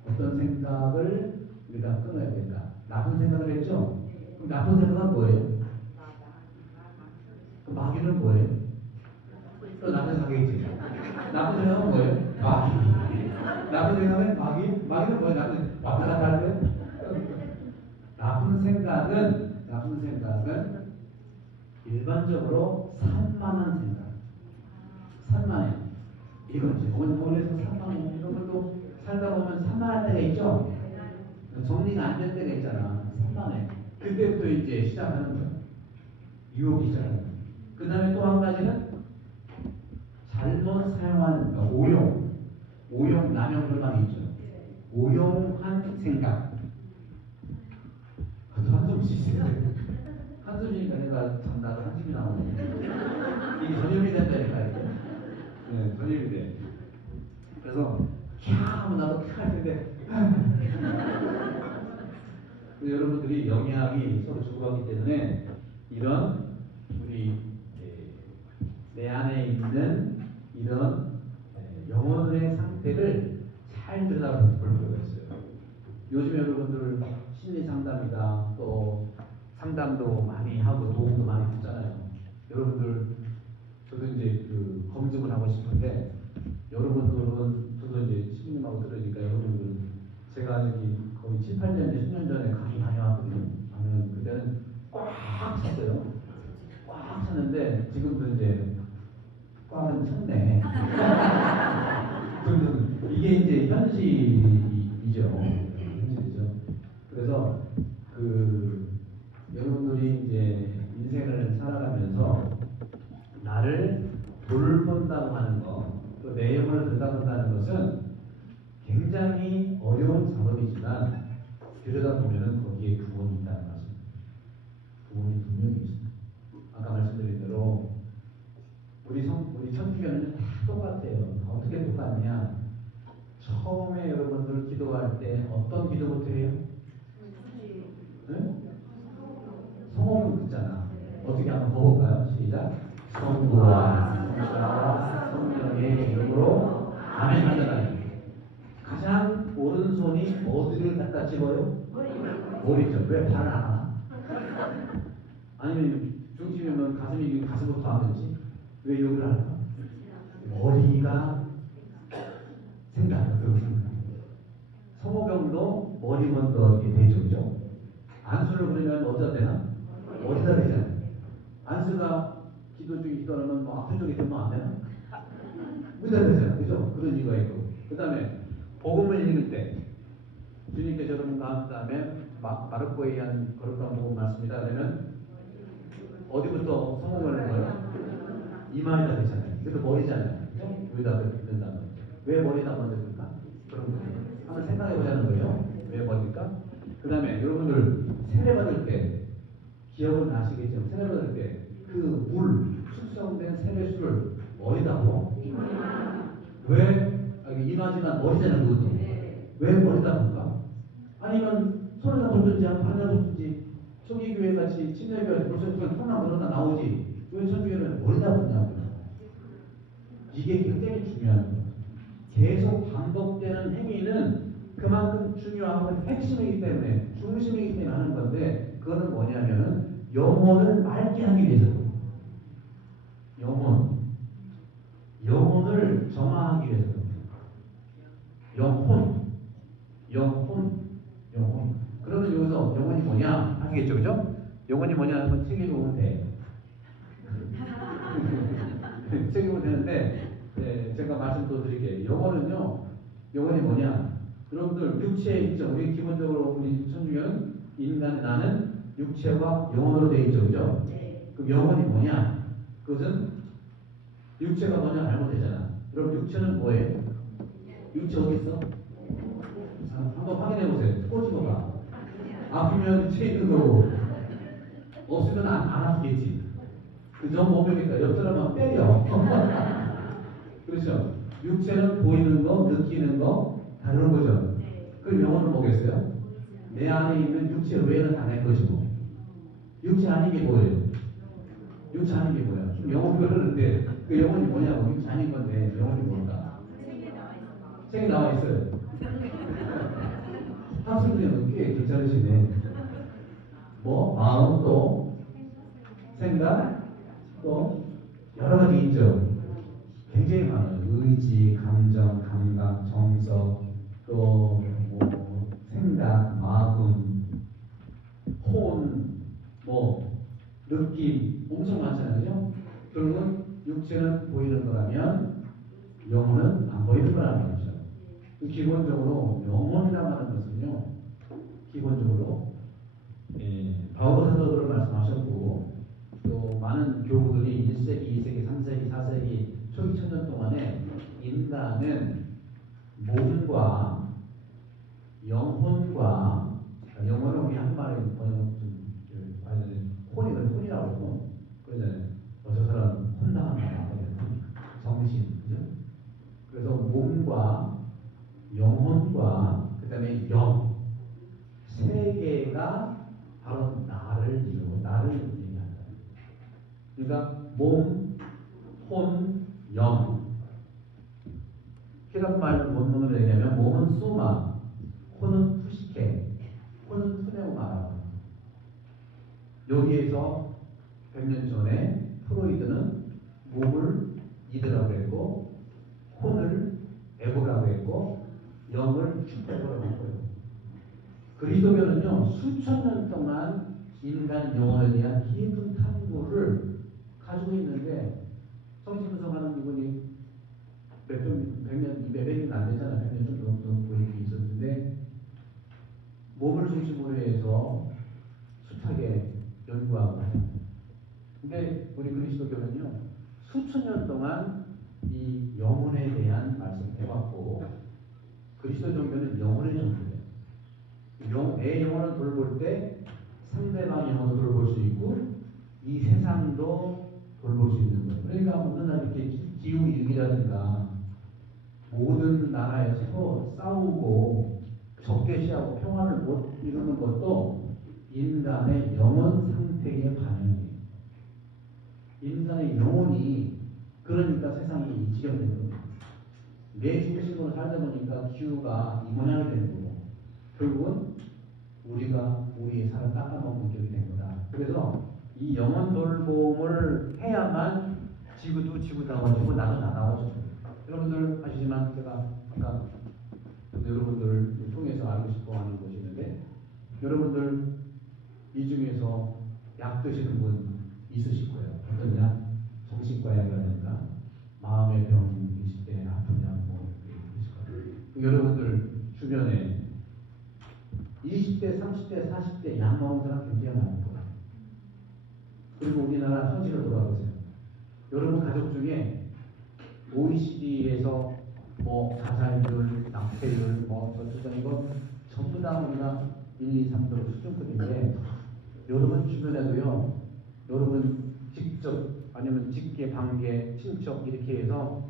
어떤 생각을 우리가 끊어야 된다. 나쁜 생각을 했죠? 그럼 나쁜 생각은 뭐예요? 그 마귀는 뭐예요? 또 나쁜 생각이겠지. 나쁜 생각은 뭐예요? 마귀. 나쁜 생각은 마귀? 마귀는 뭐예요? 나쁜 생각은? 나쁜 생각은 일반적으로 산만한 생각. 산만해. 이거지. 오늘에서 산만해. 이런 것도 살다 보면 산만할 때가 있죠? 정리가 안 될 때가 있잖아. 산만해. 그때부터 이제 시작하는 거야. 유혹이 시작하는 거야. 그 다음에 또 한 가지는 잘못 사용하는, 그러니까 오용, 남용 그런 말이 있죠. 오용한 생각. 한숨 쉬세요. 한숨 쉬니까 내가 참 나도 한숨이 나오네. 이게 전염이 된다니까, 이게. 네, 전염이 돼. 그래서, 캬! 하면 나도 캬! 할 텐데, 여러분들이 영향이 서로 주고받기 때문에 이런 우리 내 안에 있는 이런 영혼의 상태를 잘 들여다볼 필요가 있어요. 요즘 여러분들 심리 상담이다, 또 상담도 많이 하고 도움도 많이 듣잖아요. 여러분들 저도 이제 그 검증을 하고 싶은데, 여러분들은 저도 이제 시민님하고 들으니까 여러분들 제가 여기 거의 7, 8년, 10년 전에 강의 많이 왔거든요. 저는 그때는 꽉 찼어요. 꽉 찼는데 지금도 이제 꽉은 찼네. 이게 이제 현실이죠. 현실이죠. 그래서 여러분들이 이제 인생을 살아가면서 나를 돌본다고 하는 거, 또 내 영혼을 들여다본다는 것은 굉장히 어려운 작업이지만 들여다보면 거기에 구원이 있다는 것입니다. 구원이 분명히 있습니다. 아까 말씀드린 대로 우리 천주교는 다 똑같아요. 어떻게 똑같냐? 처음에 여러분들 기도할 때 어떤 기도부터 해요? 네? 성호흡 듣잖아. 어떻게 한번 해볼까요? 시작. 성부와 성자와 성령의 이름으로 아멘 하잖아요. 가장 오른손이 어디를 갖다 집어요? 머리죠. 왜 발을 안 하나? 아니면 중심이면 가슴이 가슴부터 하든지 왜 여기를 할까? 머리가 생각. 성호경도 머리 먼저 이렇게 대주죠. 안수를 부르면 어디다 되나? 어디다 되잖아요. 안수가 기도 중에 기도하면 뭐 앞에 쪽에 되면 안 되나? 어디다 되잖아요. 그죠? 그런 이유가 있고. 그 다음에 복음을 읽을 때 주님께서 여러분 다음에 마르코에 의한 거룩한 복음 말씀이다. 그러면 어디부터 성공하는 거예요? 이마에다 되잖아요. 그래도 머리잖아요. 그죠? 여기다 넣는다는 거죠. 왜 머리다 먼저 넣을까? 그런 거죠. 한번 생각해 보자는 거예요. 왜 머리일까? 그 다음에 여러분들 세례 받을 때 기억은 나시겠지만 세례 받을 때 그 물 숙성된 세례수를 어디다 부어? 왜? 이마지만 머리잖아요. 그것도. 왜 머리다 부을까? 아니면 손에다 붓든지 발에다 붓든지 초기교회 같이 침례교회 벌써 그냥 턱만 늘어나 나오지. 왜 천주교는 머리다 붓냐고요. 이게 굉장히 중요한 거예요. 계속 반복되는 행위는 그만큼 중요하고 핵심이기 때문에 중심이기 때문에 하는 건데 그거는 뭐냐면은 영혼을 맑게 하기 위해서 영혼을 정화하기 위해서 영혼 그러면 여기서 영혼이 뭐냐 하겠죠 그죠? 영혼이 뭐냐 하면 책 읽으면 돼 책 읽으면 되는데 네, 제가 말씀 또 드릴게요. 영혼이 뭐냐 여러분들 육체에 있죠. 우리 기본적으로 우리 천주교는 인간 나는 육체와 영혼으로 되어 있죠 그죠? 그럼 영혼이 뭐냐 그것은 육체가 뭐냐 알면 되잖아. 그럼 육체는 뭐예요? 육체 어디 있어? 한번 확인해 보세요. 꼬집어봐. 아프면 육체 있는 거고 없으면 안 아프겠지. 그죠? 몸이니까 옆 사람은 때려. 그렇죠? 육체는 보이는 거, 느끼는 거, 다루는 거죠. 그럼 영혼은 뭐겠어요? 내 안에 있는 육체 외에는 다 내 것이고. 육체 아닌 게 뭐예요? 육체 아닌 게 뭐야? 좀 영혼 그러는데 그 영혼이 뭐냐고. 육체 아닌 건데 영혼이 뭘까? 책에 나와 있어요. 학생들은 꽤 괜찮으시네. 뭐 마음 또 생각 또 여러 가지 있죠. 굉장히 많아요. 의지, 감정, 감각, 정서, 또 뭐 생각, 마음, 혼, 뭐 느낌 엄청 많잖아요. 그죠? 결국은 육체는 보이는 거라면 영혼은 안 보이는 거라는 거죠. 기본적으로 영혼이라고 하는 것은요. 기본적으로 바오 사도들을 말씀하셨고 또 많은 교부들이 1세기, 2세기, 3세기, 4세기 초기 천년 동안에 인간은 몸과 영혼과 영혼은 우리 한말에 번역 좀 혼이라고 그러고 그러잖아요. 저 사람 혼나간다 정신 그죠? 그래서 몸과 영혼과 그 다음에 영 세 개가 바로 나를 얘기한다. 그러니까 몸, 혼, 영. 히랍 말 원문으로 얘기하면 몸은 소마, 혼은 푸시케, 혼은 푸네오마라고. 여기에서 100년 전에 프로이드는 몸을 이드라고 했고 혼을 에고라고 했고 영을 슈퍼라고 했고요. 그리스도교는요 수천 년 동안 인간 영혼에 대한 깊은 탐구를 가지고 있는데 성심성하는 부분이 100년, 200년 안 되잖아요. 100년 정도 보이기 있었는데 몸을 중심으로 해서 숱하게 연구하고 하잖아요. 근데 우리 그리스도교는요 수천 년 동안 이 영혼에 대한 말씀을 해왔고 그리스도 종교는 영혼의 종교예요. 내 영혼을 돌볼 때 상대방의 영혼을 돌볼 수 있고 이 세상도 돌볼 수 있는 거예요. 그러니까 어느 날 이렇게 기후위기라든가 모든 나라에서 서로 싸우고 적개시하고 평화를 못 이루는 것도 인간의 영혼 상태의 반영이에요. 인간의 영혼이 그러니까 세상이 이 지경이 되는 거예요. 내 중심으로 살다 보니까 기후가 이 모양이 되는 거고 결국은 우리가 우리의 살을 깎아먹는 격이 된 거다. 그래서 이 영혼 돌봄을 해야만 지구도 지구다워지고 나도 나다워지고 여러분들 아시지만 제가 아까 여러분들을 통해서 알고 싶어 하는 것이 있는데 여러분들 이 중에서 약 드시는 분 있으실 거예요. 어떤 약? 정신과 약이라든가 마음의 병 있을 때 아픈 약 뭐 있을 거예요. 여러분들 주변에 이 20대, 30대, 40대 약 먹은 사람 굉장히 많을 거예요. 그리고 우리나라 현실을 돌아보세요. 여러분 가족 중에 OECD에서 뭐 자살률, 낙태율, 뭐 저출산 이거 전부 다 우리가 1, 2, 3등 수준급인데 여러분 주변에도요. 여러분 직접 아니면 직계, 반계, 친척 이렇게 해서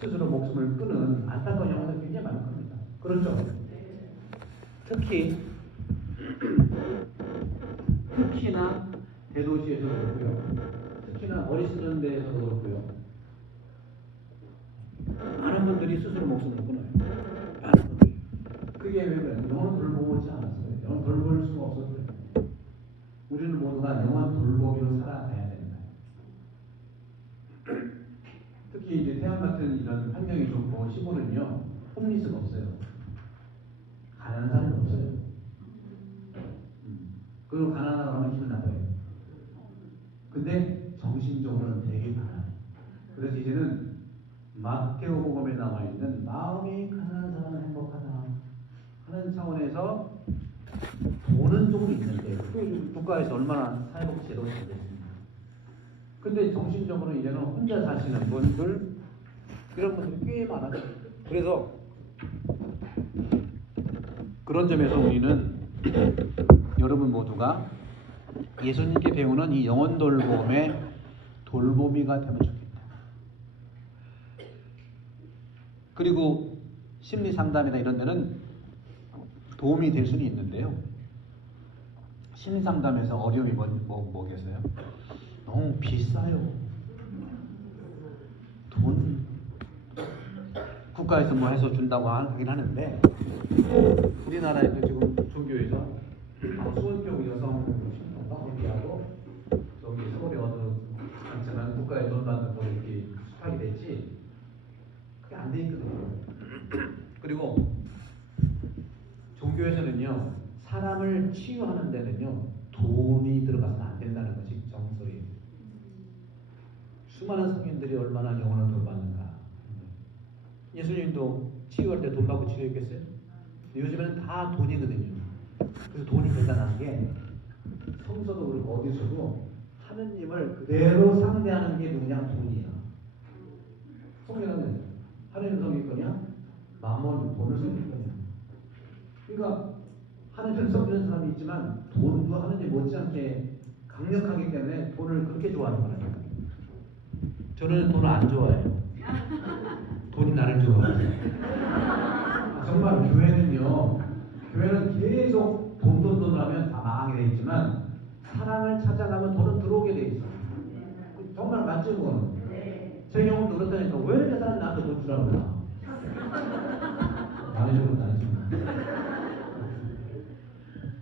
스스로 목숨을 끊은 안타까운 영혼들 굉장히 많을 겁니다. 그렇죠? 특히나 대도시에서도 그렇고요. 특히나 어리석은 데에서도 그렇고요. 많은 분들이 스스로 목숨을 끊어요. 많은 분들이. 그게 왜 그래요? 영원 돌보지 않았어요. 영원 돌볼 수가 없었어요. 우리는 모두가 영원 돌보기로 살아가야 된다. 특히 이제 태안 같은 이런 환경이 좋고 시골은요, 홈리스가 없어요. 가난한 사람이 없어요. 그리고 가난하다고 하면 기분 나빠요. 근데 정신적으로는 되게 가난해요. 그래서 이제는 마테오 복음에 나와 있는 마음이 가난한 사람은 행복하다 하는 차원에서 돈은 조금 있는데 그 국가에서 얼마나 사회복지 제도가 잘 됐습니까? 근데 정신적으로 이제는 혼자 사시는 분들 이런 분들이 꽤 많아요. 그래서 그런 점에서 우리는 여러분 모두가 예수님께 배우는 이 영혼 돌봄의 돌보미가 되면 좋겠다. 그리고 심리 상담이나 이런 데는 도움이 될 수는 있는데요. 심리 상담에서 어려움이 뭐겠어요? 너무 비싸요. 돈 국가에서 뭐 해서 준다고 하긴 하는데 우리나라에도 지금 종교에서 수원교 여성 신통과 거기하고 저기 서울에 어느 단체만 국가에 돈 받는 거 이렇게 수탁이 됐지 그게 안 돼 있거든요. 그리고 종교에서는요 사람을 치유하는 데는요 돈이 들어가서는 안 된다는 것이 정설이에요. 수많은 성인들이 얼마나 영혼을 돌봤는가. 예수님도 치유할 때 돈 받고 치유했겠어요? 요즘에는 다 돈이거든요. 그래서 돈이 대단한 게 성서도 그렇고 어디서도 하느님을 그대로 상대하는 게 누구냐? 돈이야. 성경은 하느님 섬길 거냐? 마몬 돈을 섬길 거냐? 그러니까 하느님을 섬기는 사람이 있지만 돈도 하느님 못지않게 강력하기 때문에 돈을 그렇게 좋아하는 거예요. 저는 돈을 안 좋아해요. 돈이 나를 좋아해요. 정말 교회는 계속 돈 하면 다 망하게 돼 있지만 사랑을 찾아가면 돈은 들어오게 돼 있어. 정말 맞죠 그거는? 제 경우도 그렇다니까 왜 이렇게 사람이 나한테 돈 주라고 그러나? 많이 주는 건 아니지만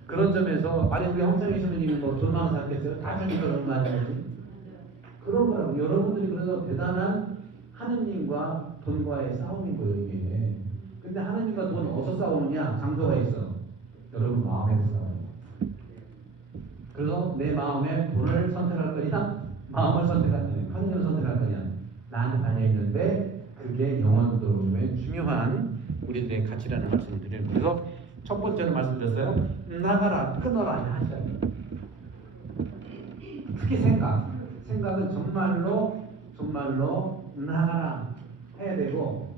그런 점에서 아니 우리 홍창희 선생님이 뭐 돈만 살겠어요? 다 주니까 얼마 안 되지? 그런 거라고. 여러분들이 그래서 대단한 하느님과 돈과의 싸움인 거예요 이게. 근데 하느님과 돈 어디서 싸우느냐? 장소가 있어. 여러분 마음에서 싸워요. 그래서 내 마음에 돈을 선택할 거냐? 마음을 선택할 거냐? 하느님을 선택할 거냐? 나한테 달려있는데 그게 영혼도의 중요한 우리들의 가치라는 말씀을 드리는 거예요. 그래서 첫 번째로 말씀드렸어요. 나가라, 끊어라 하시다. 특히 생각은 정말로 나가라 해야 되고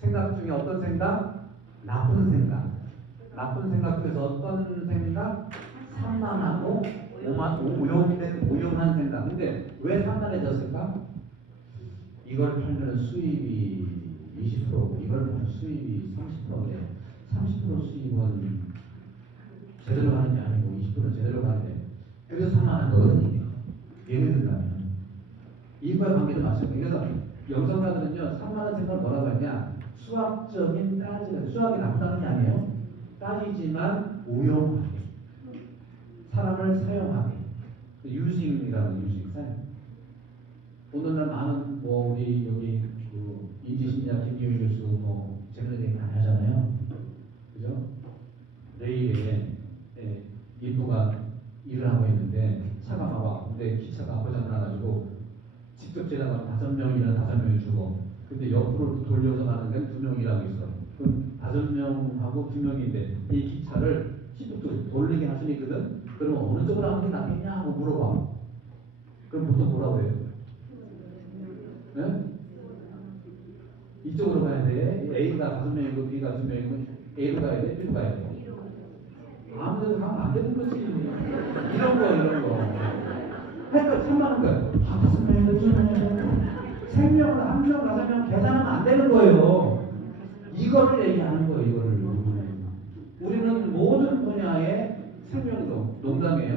생각 중에 어떤 생각? 나쁜 생각 중에서 어떤 생각? 산만하고 오용한 생각. 근데 왜 산만해졌을까? 이걸 팔면 수입이 20%고 이걸 팔면 수입이 30%인데 30% 수입은 제대로 가는 게 아니고 20%는 제대로 가는데 그래서 산만한 거거든요. 예를 들면 이과 관계도 마찬가지예요. 그래서 영성가들은요 산만한 생각을 뭐라고 하냐 수학적인 따지는 수학이 나쁘다는 게 아니에요. 따지지만 오용하게 사람을 사용하게 유싱이라는 유싱 사용. 오늘날 많은 뭐 우리 여기 그 인지심리학 김기훈 교수 뭐 재밌는 얘기 많이 하잖아요. 그죠? 내일에 인부가 일을 하고 있는데 차가 와. 근데 기차가 고장 나가지고 직접 지나가면 5명이나 5명이 죽어. 근데 옆으로 돌려서 가는 데는 2명이라고 있어. 그럼 5명하고 2명인데 이 기차를 시도 돌리게 할 수는 있거든. 그러면 어느 쪽으로 하는 게 낫겠냐 하고 물어봐. 그럼 보통 뭐라고 해요? 네? 이쪽으로 가야 돼. A가 5명이고 B가 2명이고 A로 가야 돼? B로 가야 돼? 아무데도 가면 안 되는 거지. 이런 거. 그러니까 참만한 거야. 5명이고 2명이고 3명을 1명, 5명 계산하면 안 되는 거예요. 이거를 얘기하는 거예요. 이거를. 우리는 모든 분야의 생명도 농담이에요.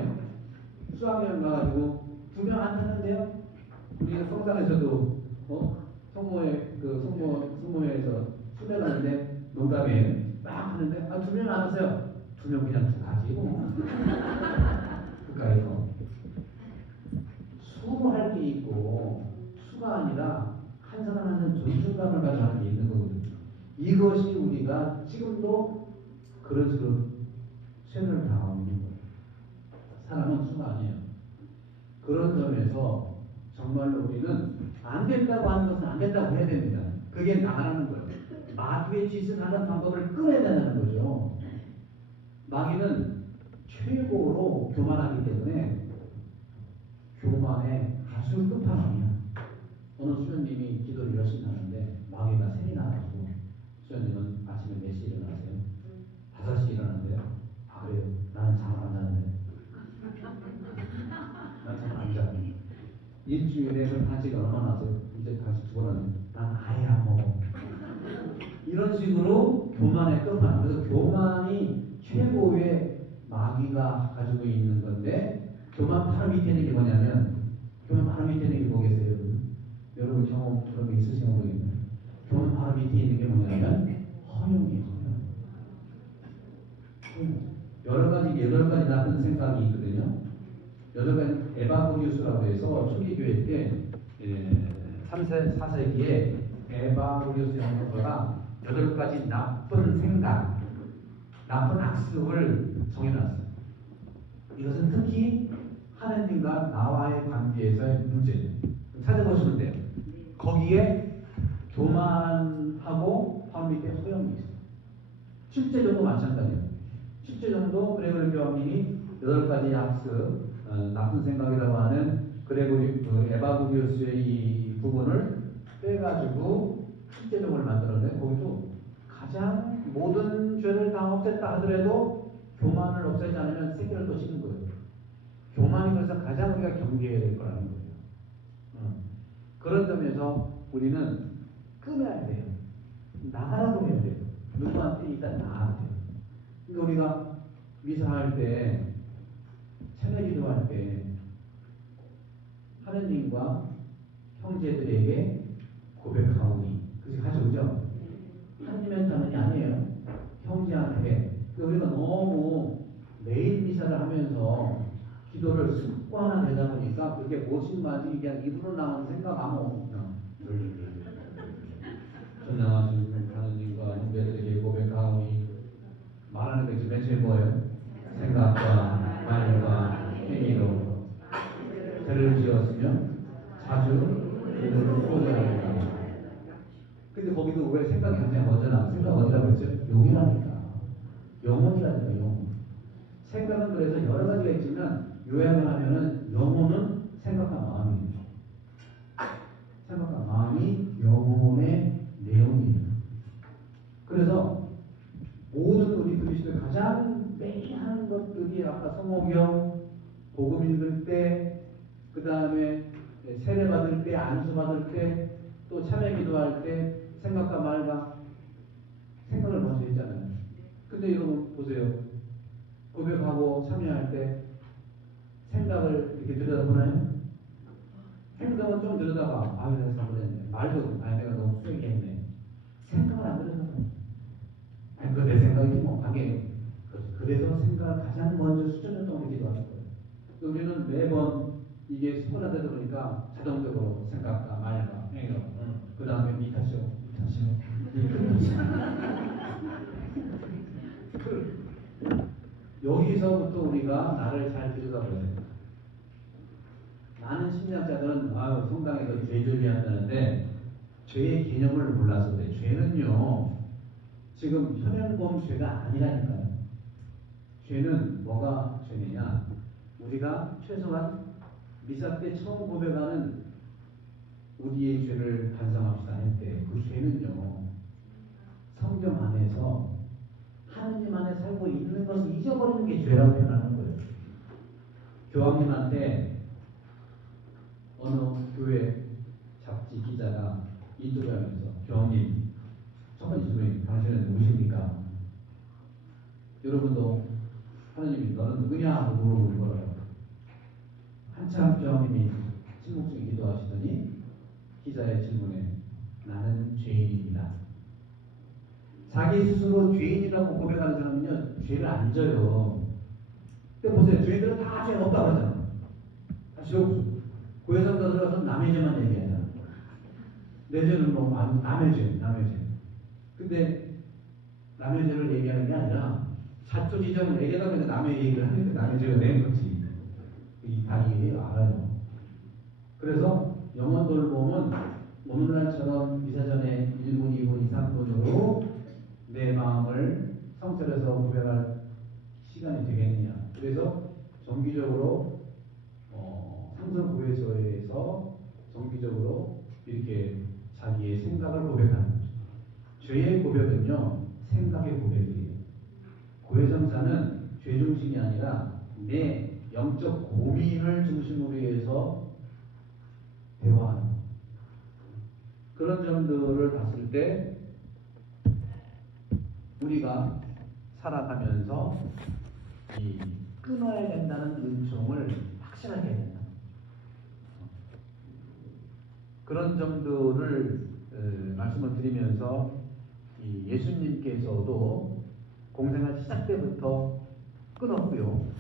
수학여행 가가지고 2명 안 되는데요. 우리가 성당에서도 성모회에서 수배 가는데 농담이에요. 막 하는데 2명 안 왔어요. 2명 그냥 가지 뭐. 그까이서 수할 게 있고 수가 아니라 한 사람 한 사람 존중감을 가지고 하는 게 있는 거거든요. 이것이 우리가 지금도 그런 식으로 세뇌를 당하고 있는 거예요. 사람은 수가 아니에요. 그런 점에서 정말로 우리는 안 된다고 하는 것은 안 된다고 해야 됩니다. 그게 나가는 거예요. 마귀의 짓을 하는 방법을 끊어야 된다는 거죠. 마귀는 최고로 교만하기 때문에 교만의 아주 끝판왕이야. 오늘 수련님이 기도를 열심히 하는데 마귀가 3이 나가지고 수련님은 아침에 몇 시에 일어나세요? 5시에 일어나는데요. 아 그래요? 나는 잠 안 자는데. 난 잠 안 자. 일주일에 그 간식이 얼마나 나세요? 이제 간식 2번 하는데 난 아예 안 먹어. 이런 식으로 교만의 끝판. 그래서 교만이 최고의 마귀가 가지고 있는 건데 교만 바로 밑에 있는 게 뭐냐면 교만 바로 밑에 있는 게 뭐겠어요? 여러분 경험 그런 게 있으시면 모르겠네요. 교만 바로 밑에 있는 게 뭐냐면 허용이에요. 허용. 여러 가지 나쁜 생각이 있거든요. 여러 가지 에바브리우스라고 해서 초기교회 때 3세, 4세기에 에바브리우스 연구가가 8가지 나쁜 생각, 나쁜 악습을 정해놨어요. 이것은 특히 하나님과 나와의 관계에서의 문제예요. 찾아보시면 돼요. 거기에 교만하고 바로 밑에 허용이 있어요. 7제정도 마찬가지예요. 7제정도 그레고리 교황님이 8가지 악습, 나쁜 생각이라고 하는 그레고리 에바브리우스의 이 부분을 빼가지고 7제정을 만들었는데 거기도 가장 모든 죄를 다 없앴다 하더라도 교만을 없애지 않으면 새끼를 또 씹는 거예요. 교만이 그래서 가장 우리가 경계해야 될 거라는 거예요. 그런 점에서 우리는 끊어야 돼요. 나가라고 해야 돼요. 누구한테 일단 나가야 돼요. 그러니까 우리가 미사할 때, 찬양 기도할 때 하느님과 형제들에게 고백하오니 그것이 가져오죠. 하느님한테 하느니 아니에요. 형제한테. 우리가 너무 매일 미사를 하면서 기도를 습관화되다 보니까 그게 무엇인지 그냥 입으로 나오는 생각 아무 그냥 전능하신 하느님과 형제들에게 고백하오니 말하는 게 맨 처음에 뭐예요? 생각과 말과 행위로 죄를 지었으면 자주 그들을 포기하리라. 근데 거기도 왜 생각이 굉장히 먼저 나와요? 생각 어디라고 했죠? 용이라니까. 영혼이라니까 영혼. 생각은 그래서 여러 가지가 있지만 요약을 하면은 영혼은 생각과 마음이에요. 생각과 마음이 영혼의 내용이에요. 그래서 모든 우리 그리스도의 가장 매일 하는 것들이 아까 성호경, 복음 읽을 때, 그 다음에 세례 받을 때, 안수 받을 때, 또 참회 기도할 때 생각과 말과 생각을 먼저 했잖아요. 근데 여러분 보세요. 고백하고 참여할 때 생각을 이렇게 들여다보나요? 행동은 좀 들여다봐. 아유 내가 잘못했네. 말도 아유 내가 너무 세게 했네. 생각을 안 들여다봐. 아니 그거 내 생각이지 뭐. 당연히. 그래서 생각을 가장 먼저 수준적으로 기도하는 거예요. 우리는 매번 이게 습관화되다 보니까 자동적으로 생각과 말과 행위로 그 다음에 니 탓이요. 여기서부터 우리가 나를 잘 들여다봐야 돼요. 많은 심리학자들은 성당에서 죄조리 한다는데 죄의 개념을 몰라서 그래. 죄는요 지금 현행범죄가 아니라니까요. 죄는 뭐가 죄냐? 우리가 최소한 미사 때 처음 고백하는 우리의 죄를 반성합시다 할 때 그 죄는요, 성경 안에서 하느님 안에 살고 있는 것을 잊어버리는 게 죄라고 표현하는 거예요. 교황님한테 어느 교회 잡지 기자가 인터뷰하면서, 교황님, 첫 번째 질문이 당신은 누구십니까? 여러분도 하느님이 너는 누구냐? 하고 물어보는 거예요. 한참 교황님이 침묵 중에 기도하시더니 기자의 질문에 나는 죄인입니다. 자기 스스로 죄인이라고 고백하는 사람은요, 죄를 안 져요. 근데 보세요. 죄인들은 다 죄가 없다고 하잖아. 다 죄 없어. 고해성사 들어가서 남의 죄만 얘기하잖아. 내 죄는 뭐 남의 죄, 남의 죄. 근데 남의 죄를 얘기하는 게 아니라 자초지정을 얘기하다 보니까 남의 얘기를 하니까 남의 죄가 낸 거지. 다 이해해요. 알아요. 그래서 영혼 돌봄은 오늘날처럼 미사전에 1분, 2분, 2, 3분으로 내 마음을 성찰해서 고백할 시간이 되겠느냐. 그래서 정기적으로 상설고해서에서 정기적으로 이렇게 자기의 생각을 고백하는 거죠. 죄의 고백은요, 생각의 고백이에요. 고해성사는 죄 중심이 아니라 내 영적 고민을 중심으로 해서 대화하는 그런 점들을 봤을 때 우리가 살아가면서 이 끊어야 된다는 은총을 확실하게 해야 된다. 그런 점들을 말씀을 드리면서 이 예수님께서도 공생활 시작 때부터 끊었고요.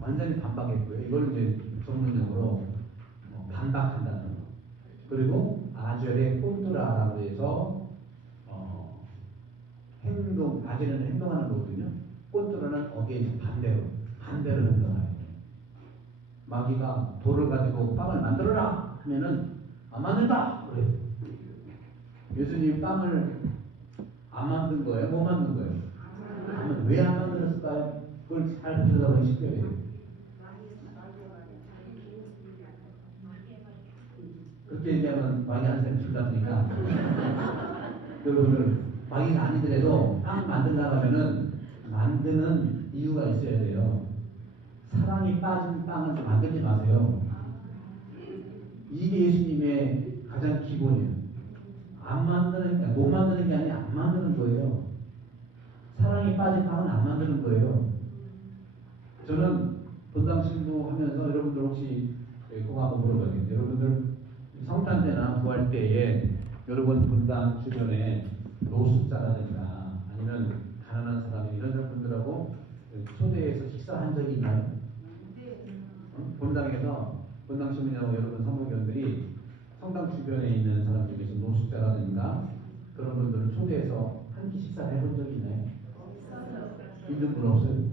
완전히 반박했고요. 이걸 이제 전문용어로 반박한다는 거. 그리고 아절의 꼰두라라고 해서 행동, 아절은 행동하는 거거든요. 꼰두라는 어게인스 반대로 행동하는 거예요. 마귀가 돌을 가지고 빵을 만들어라 하면은 안 만든다 그래요. 예수님 빵을 안 만든 거예요? 뭐 만든 거예요? 왜 안 만들었을까요? 그걸 잘 들여다보면 쉽게 돼요. 그렇게 얘기하면 마귀한 사람이 줄다니까 여러분들 마귀가 아니더라도 빵 만들려고 하면은 만드는 이유가 있어야 돼요. 사랑이 빠진 빵은 만들지 마세요. 이게 예수님의 가장 기본이에요. 못 만드는 게 아니라 안 만드는 거예요. 사랑이 빠진 빵은 안 만드는 거예요. 저는 본당 신부하면서 여러분들 혹시 그거 한번 물어봐야겠네요. 여러분들 성탄 때나 구할 때에 여러분 본당 주변에 노숙자라든가 아니면 가난한 사람 이런 분들하고 초대해서 식사한 적이 있나요? 본당에서 본당 시민하고 여러분 사무견들이 성당 주변에 있는 사람 중에서 노숙자라든가 그런 분들을 초대해서 한 끼 식사를 해본 적이 있나요? 있는 분 없어요?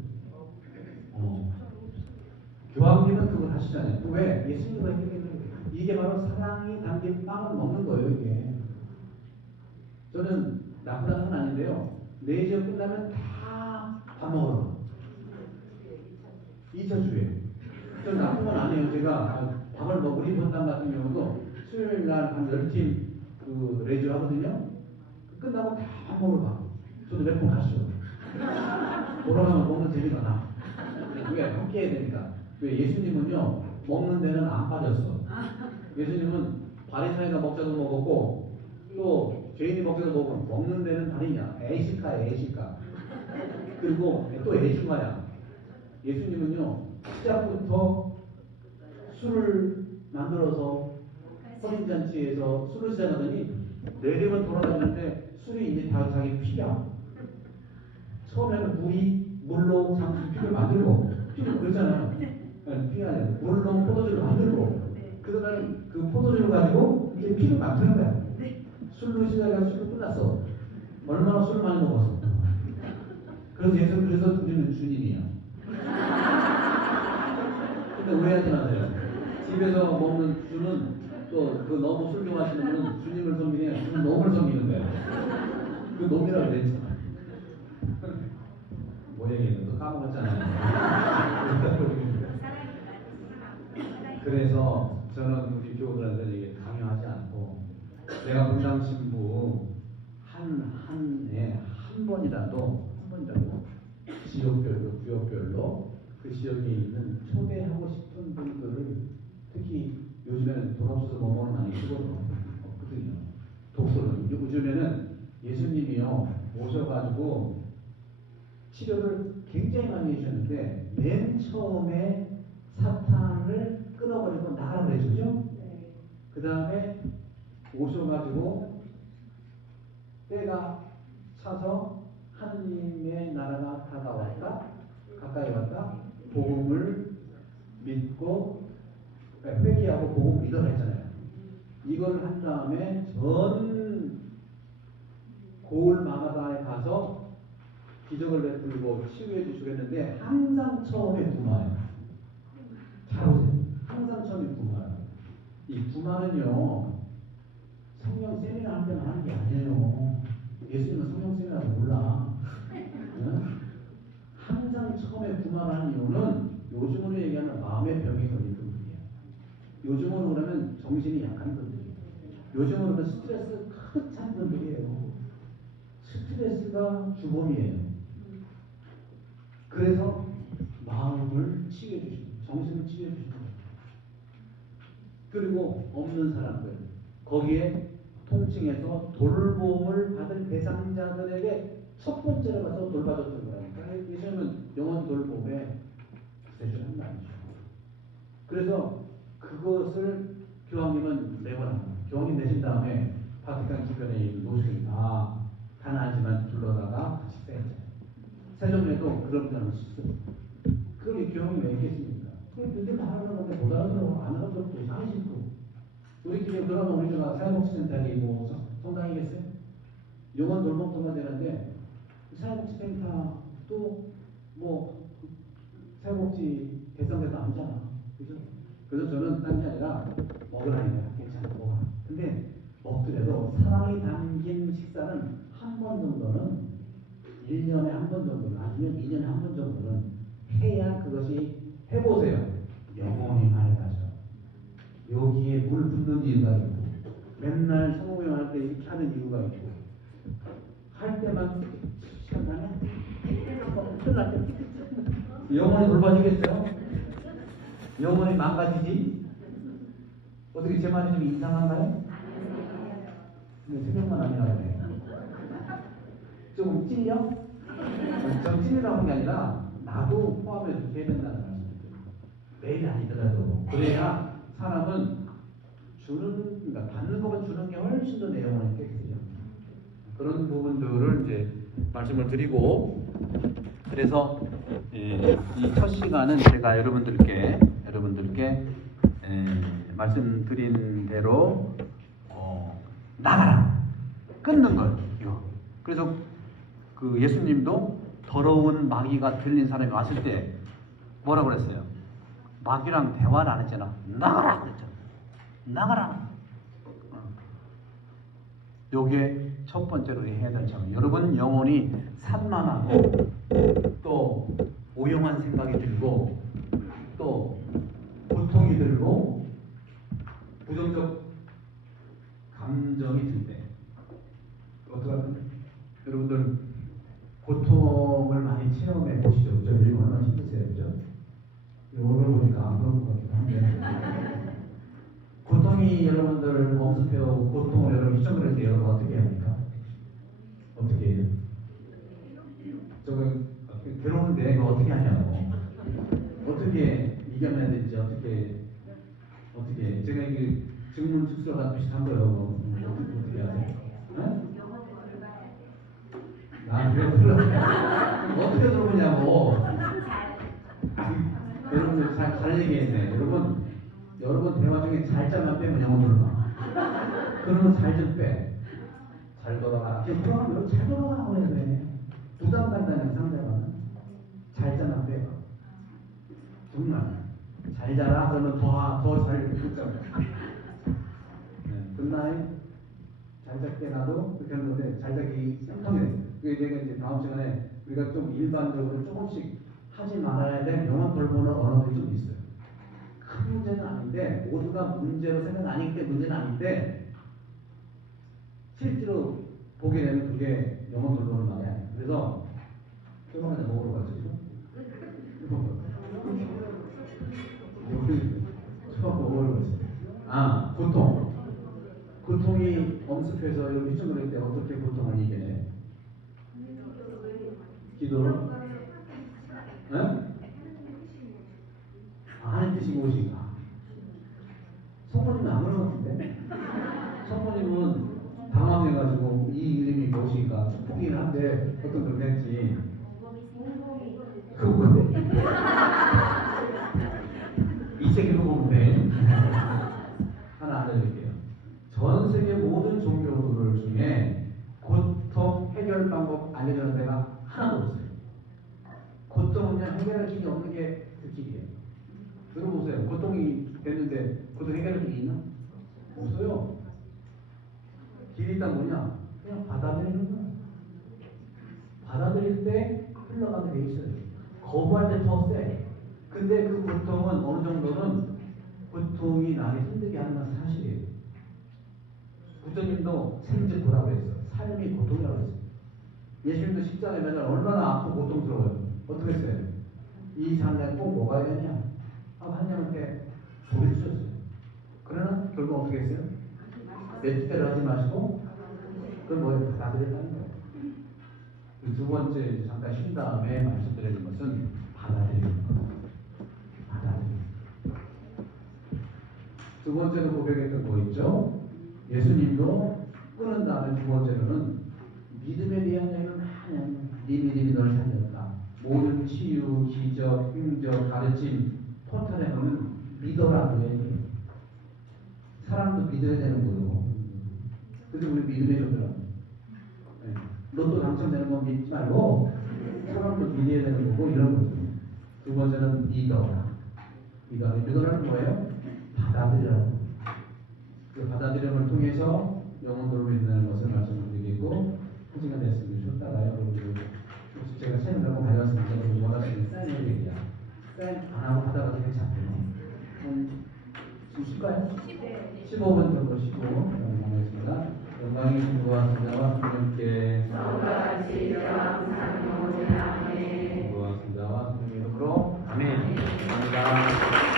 교황님은 그걸 하시잖아요. 왜? 예수님과 있기 때문에. 이게 바로 사랑이 담긴 빵을 먹는 거예요, 이게. 저는 나쁘다는 건 아닌데요. 4시가 끝나면 다 밥 먹으러. 2차 주에. 저는 나쁜 건 아니에요. 제가 밥을 우리 본당 같은 경우도 수요일 날 한 10팀 그 레저 하거든요. 끝나고 다 밥 먹으러 가. 저도 몇 번 가시죠. 돌아가면 먹는 재미가 나. 왜? 함께 해야 되니까. 왜? 예수님은요, 먹는 데는 안 빠졌어. 예수님은 바리사이가 먹자도 먹었고, 또 죄인이 먹자도 먹고, 먹는 데는 다르냐? 애시카야, 애시카. 그리고 또 애주가야. 예수님은요, 시작부터 술을 만들어서 혼인잔치에서 술을 시작하더니 내리면 돌아다니는데 술이 이제 다 자기 피야. 처음에는 물로 피를 만들고, 피를 그랬잖아요. 피가 아니라 물로 포도주를 만들고, 그다음에 그 포도주를 가지고 이제 피를 만드는 거야. 술로 시작해서 술로 끝났어. 얼마나 술을 많이 먹었어. 그래서 우리는 주님이야. 근데 오해하지 마세요. 집에서 먹는 주는 또 그 너무 술 좋아하시는 분은 주님을 섬기는 게 아니라 주는 놈을 섬기는 거야. 그 놈이라고 그랬잖아. 뭐 얘기했는데 또 까먹었잖아요. 그래서 저는 우리 교우들한테 이게 강요하지 않고 내가 분당 신부 한 해에 한 번이라도 지역별로 구역별로 그 지역에 있는 초대하고 싶은 분들을 특히 요즘에는 돈 없어서 뭐 먹는 많이 쓰거든요. 독서는 요즘에는 예수님이요 오셔가지고 치료를 굉장히 많이 해주셨는데 맨 처음에 사탄을 끊어버리고 나가라 그랬죠. 그 다음에 오셔가지고 때가 차서 하느님의 나라가 다가왔다 가까이 왔다 복음을 믿고 회개하고 복음 믿어라 했잖아요. 이걸 한 다음에 전 고을 마가다에 가서 기적을 베풀고 치유해 주시고 했는데 항상 처음에 부마예요. 잘 보세요. 항상 처음에 부마예요. 이 부마는요 성령 세미나 할 때만 하는 게 아니에요. 예수님은 성령 세미나 몰라. 응? 항상 처음에 부마를 하는 이유는 요즘으로 얘기하는 마음의 병이 걸린 분들이에요. 요즘으로 그러면 정신이 약한 분들이에요. 요즘으로 그러면 스트레스 가득 찬 분들이에요. 스트레스가 주범이에요. 그래서 마음을 치유해 주시고 정신을 치유해 주시고 그리고 없는 사람들 거기에 통칭해서 돌봄을 받은 대상자들에게 첫 번째로 가서 돌봐줬던 거라니까. 예수님은 영원 돌봄에 구세주를 한다니죠. 그래서 그것을 교황님은 내보냅니다. 교황님 내신 다음에 바티칸 주변에 있는 노숙인 다 가난하지만 불러다가 같이 세웠잖아요. 세종에도 그런 사람을 썼어요. 그걸 교황이 왜 했겠습니까? 그들 말하는 건데 못 알아들어. 안 알아들어. 이상해 싶고. 우리끼리 그러면 우리가 사회복지센터에 뭐 성당이겠어요? 영원 돌봄도가 되는데 사회복지센터도 뭐 사회복지 대상자도 아니잖아. 그죠? 그래서 저는 딴 게 아니라 먹으라니까 괜찮아 먹어. 근데 먹더라도 사랑이 담긴 식사는 한 번 정도는 1년에 한 번 정도는 아니면 2년에 한 번 정도는 해야 그것이 해보세요. 영원히 맑아져. 여기에 물 붓는 이유가 있고 맨날 성모형 할 때 이렇게 하는 이유가 있고 할 때만 시간 나면 끝날 때 영원히 돌봐주겠어요? 영원히 망가지지? 어떻게 제 말이 좀 이상한가요? 근데 새벽만 아니라고 해. 좀 찔려? 좀 찔리라고 한 게 아니라 나도 포함해서 해야 된다는 말씀이에요. 매일 아니더라도 그래야 사람은 그러니까 받는 것보다 주는 게 훨씬 더 내용을 깨끗해요. 그런 부분들을 이제 말씀을 드리고 그래서 이 첫 시간은 제가 여러분들께 말씀드린 대로 나가라 끊는 걸 이거. 그래서 그 예수님도 더러운 마귀가 들린 사람이 왔을 때 뭐라고 그랬어요? 마귀랑 대화를 안 했잖아. 나가라 그랬잖아. 나가라. 요게 첫 번째로 해야 될 점. 여러분 영혼이 산만하고 또 오용한 생각이 들고 또 고통이 들고 부정적 감정이 들 때 어떡하면 여러분들 고통을 많이 체험해 보시죠. 그죠? 요즘 얼마나 힘드세요. 그죠? 얼굴 보니까 안 그런 것 같기도 한데 고통이 여러분들을 엄습해오고 고통을 여러분 시청을 때 여러분 어떻게 합니까? 어떻게 해요? 저거 괴로운데 이거 어떻게 하냐고. 어떻게 이겨내야 되는지 어떻게 제가 이게 증문 즉서가 비슷한 거예요. 어떻게 하세요? 네? 어떻게 들어보냐고. 여러분들 잘 얘기했네. 여러분 대화 중에 잘자만 빼면 영어 들어가. 그러면 잘 좀 빼. 잘 돌아가. 그럼 잘 돌아가라고 해야 돼. 부담 간다는 상대방은 잘자만 빼. 정말 잘 자라 그러면 더잘 듣잖아. 끝나에 잘 작게 나도 그렇게 하는 건데 잘 자기 생통이 돼. 그게 내가 이제 다음 시간에 우리가 좀 일반적으로 조금씩 하지 말아야 될 영혼 돌보는 언어들이 좀 있어요. 큰 문제는 아닌데 모두가 문제로 생각 아니기 때문에 문제는 아닌데 실제로 보게 되면 그게 영혼 돌보는 말이 아니에요. 그래서 조금만 더 먹으러 가죠. 처음 먹으러 갔어요. 아, 고통. 고통이 엄습해서 이렇게 휘청거릴 때 어떻게 고통을 이겨내? 기도로? 네? 아, 하는 뜻이 무엇인가? 성모님은 안 그런 것 같은데? 성모님은 당황해가지고 이 이름이 무엇인가 축복이긴 한데 어떤 그런 했지. 그거 이 책 읽어보면 돼. 하나 알려드릴게요. 전 세계 모든 종교들 중에 고통 해결 방법 알려주는 데가 하나도 없어요. 고통은 그냥 해결할 길이 없는 게 그 길이에요. 들어보세요. 고통이 됐는데 고통 해결할 길이 있나? 없어요. 길이 있다 뭐냐? 그냥 받아들이는 거야. 받아들일 때 흘러가게 돼 있어요. 거부할 때 더 세. 근데 그 고통은 어느 정도는 고통이 나를 힘들게 하는 건 사실이에요. 부처님도 생즉고라고 했어요. 삶이 고통이라고 했어요. 예수님도 십자가에 매달 얼마나 아프고 고통스러워요. 어떻게 했어요? 이 장면에 꼭 먹어야 되냐? 하고 한장한테 소리 주셨어요. 그러나 결국 어떻게 했어요? 내 뜻대로 하지 마시고 그걸 뭘 받아들였다는 거예요. 두 번째 잠깐 쉰 다음에 말씀드리는 것은 받아들이는 거예요. 받아들이는 거예요. 두 번째로 고백했던 거 있죠? 예수님도 끊은 다음에 두 번째로는 믿음에 대한 얘기를 많이 하면 네 믿음이 널 살렸다. 모든 치유, 기적, 행적, 가르침 토탈에 보면 믿어라고 얘기해요. 사람도 믿어야 되는 거고. 그래서 우리 믿음의 종교라. 로또 당첨되는 건 믿지 말고 사람도 믿어야 되는 거고 이런 거죠. 두 번째는 믿어라. 믿어라는 뭐예요? 받아들이라고. 그 받아들임을 통해서 영혼으로 인하는 것을 말씀드리겠고 한 시간 됐습니다. 쉬었다가요. 여러분들 혹시 제가 책임하고 가져왔습니다. 여러분 원하시는 사인 얘기야. 사인 안 하고 하다가 되게 잡혀요. 지금 쉴까요? 15분 정도 쉬고 하겠습니다. 영광이 신부와 성자와 성령께 성같이 영상으로 아멘. 신부와 성자와 성령 이름으로 아멘. 감사합니다.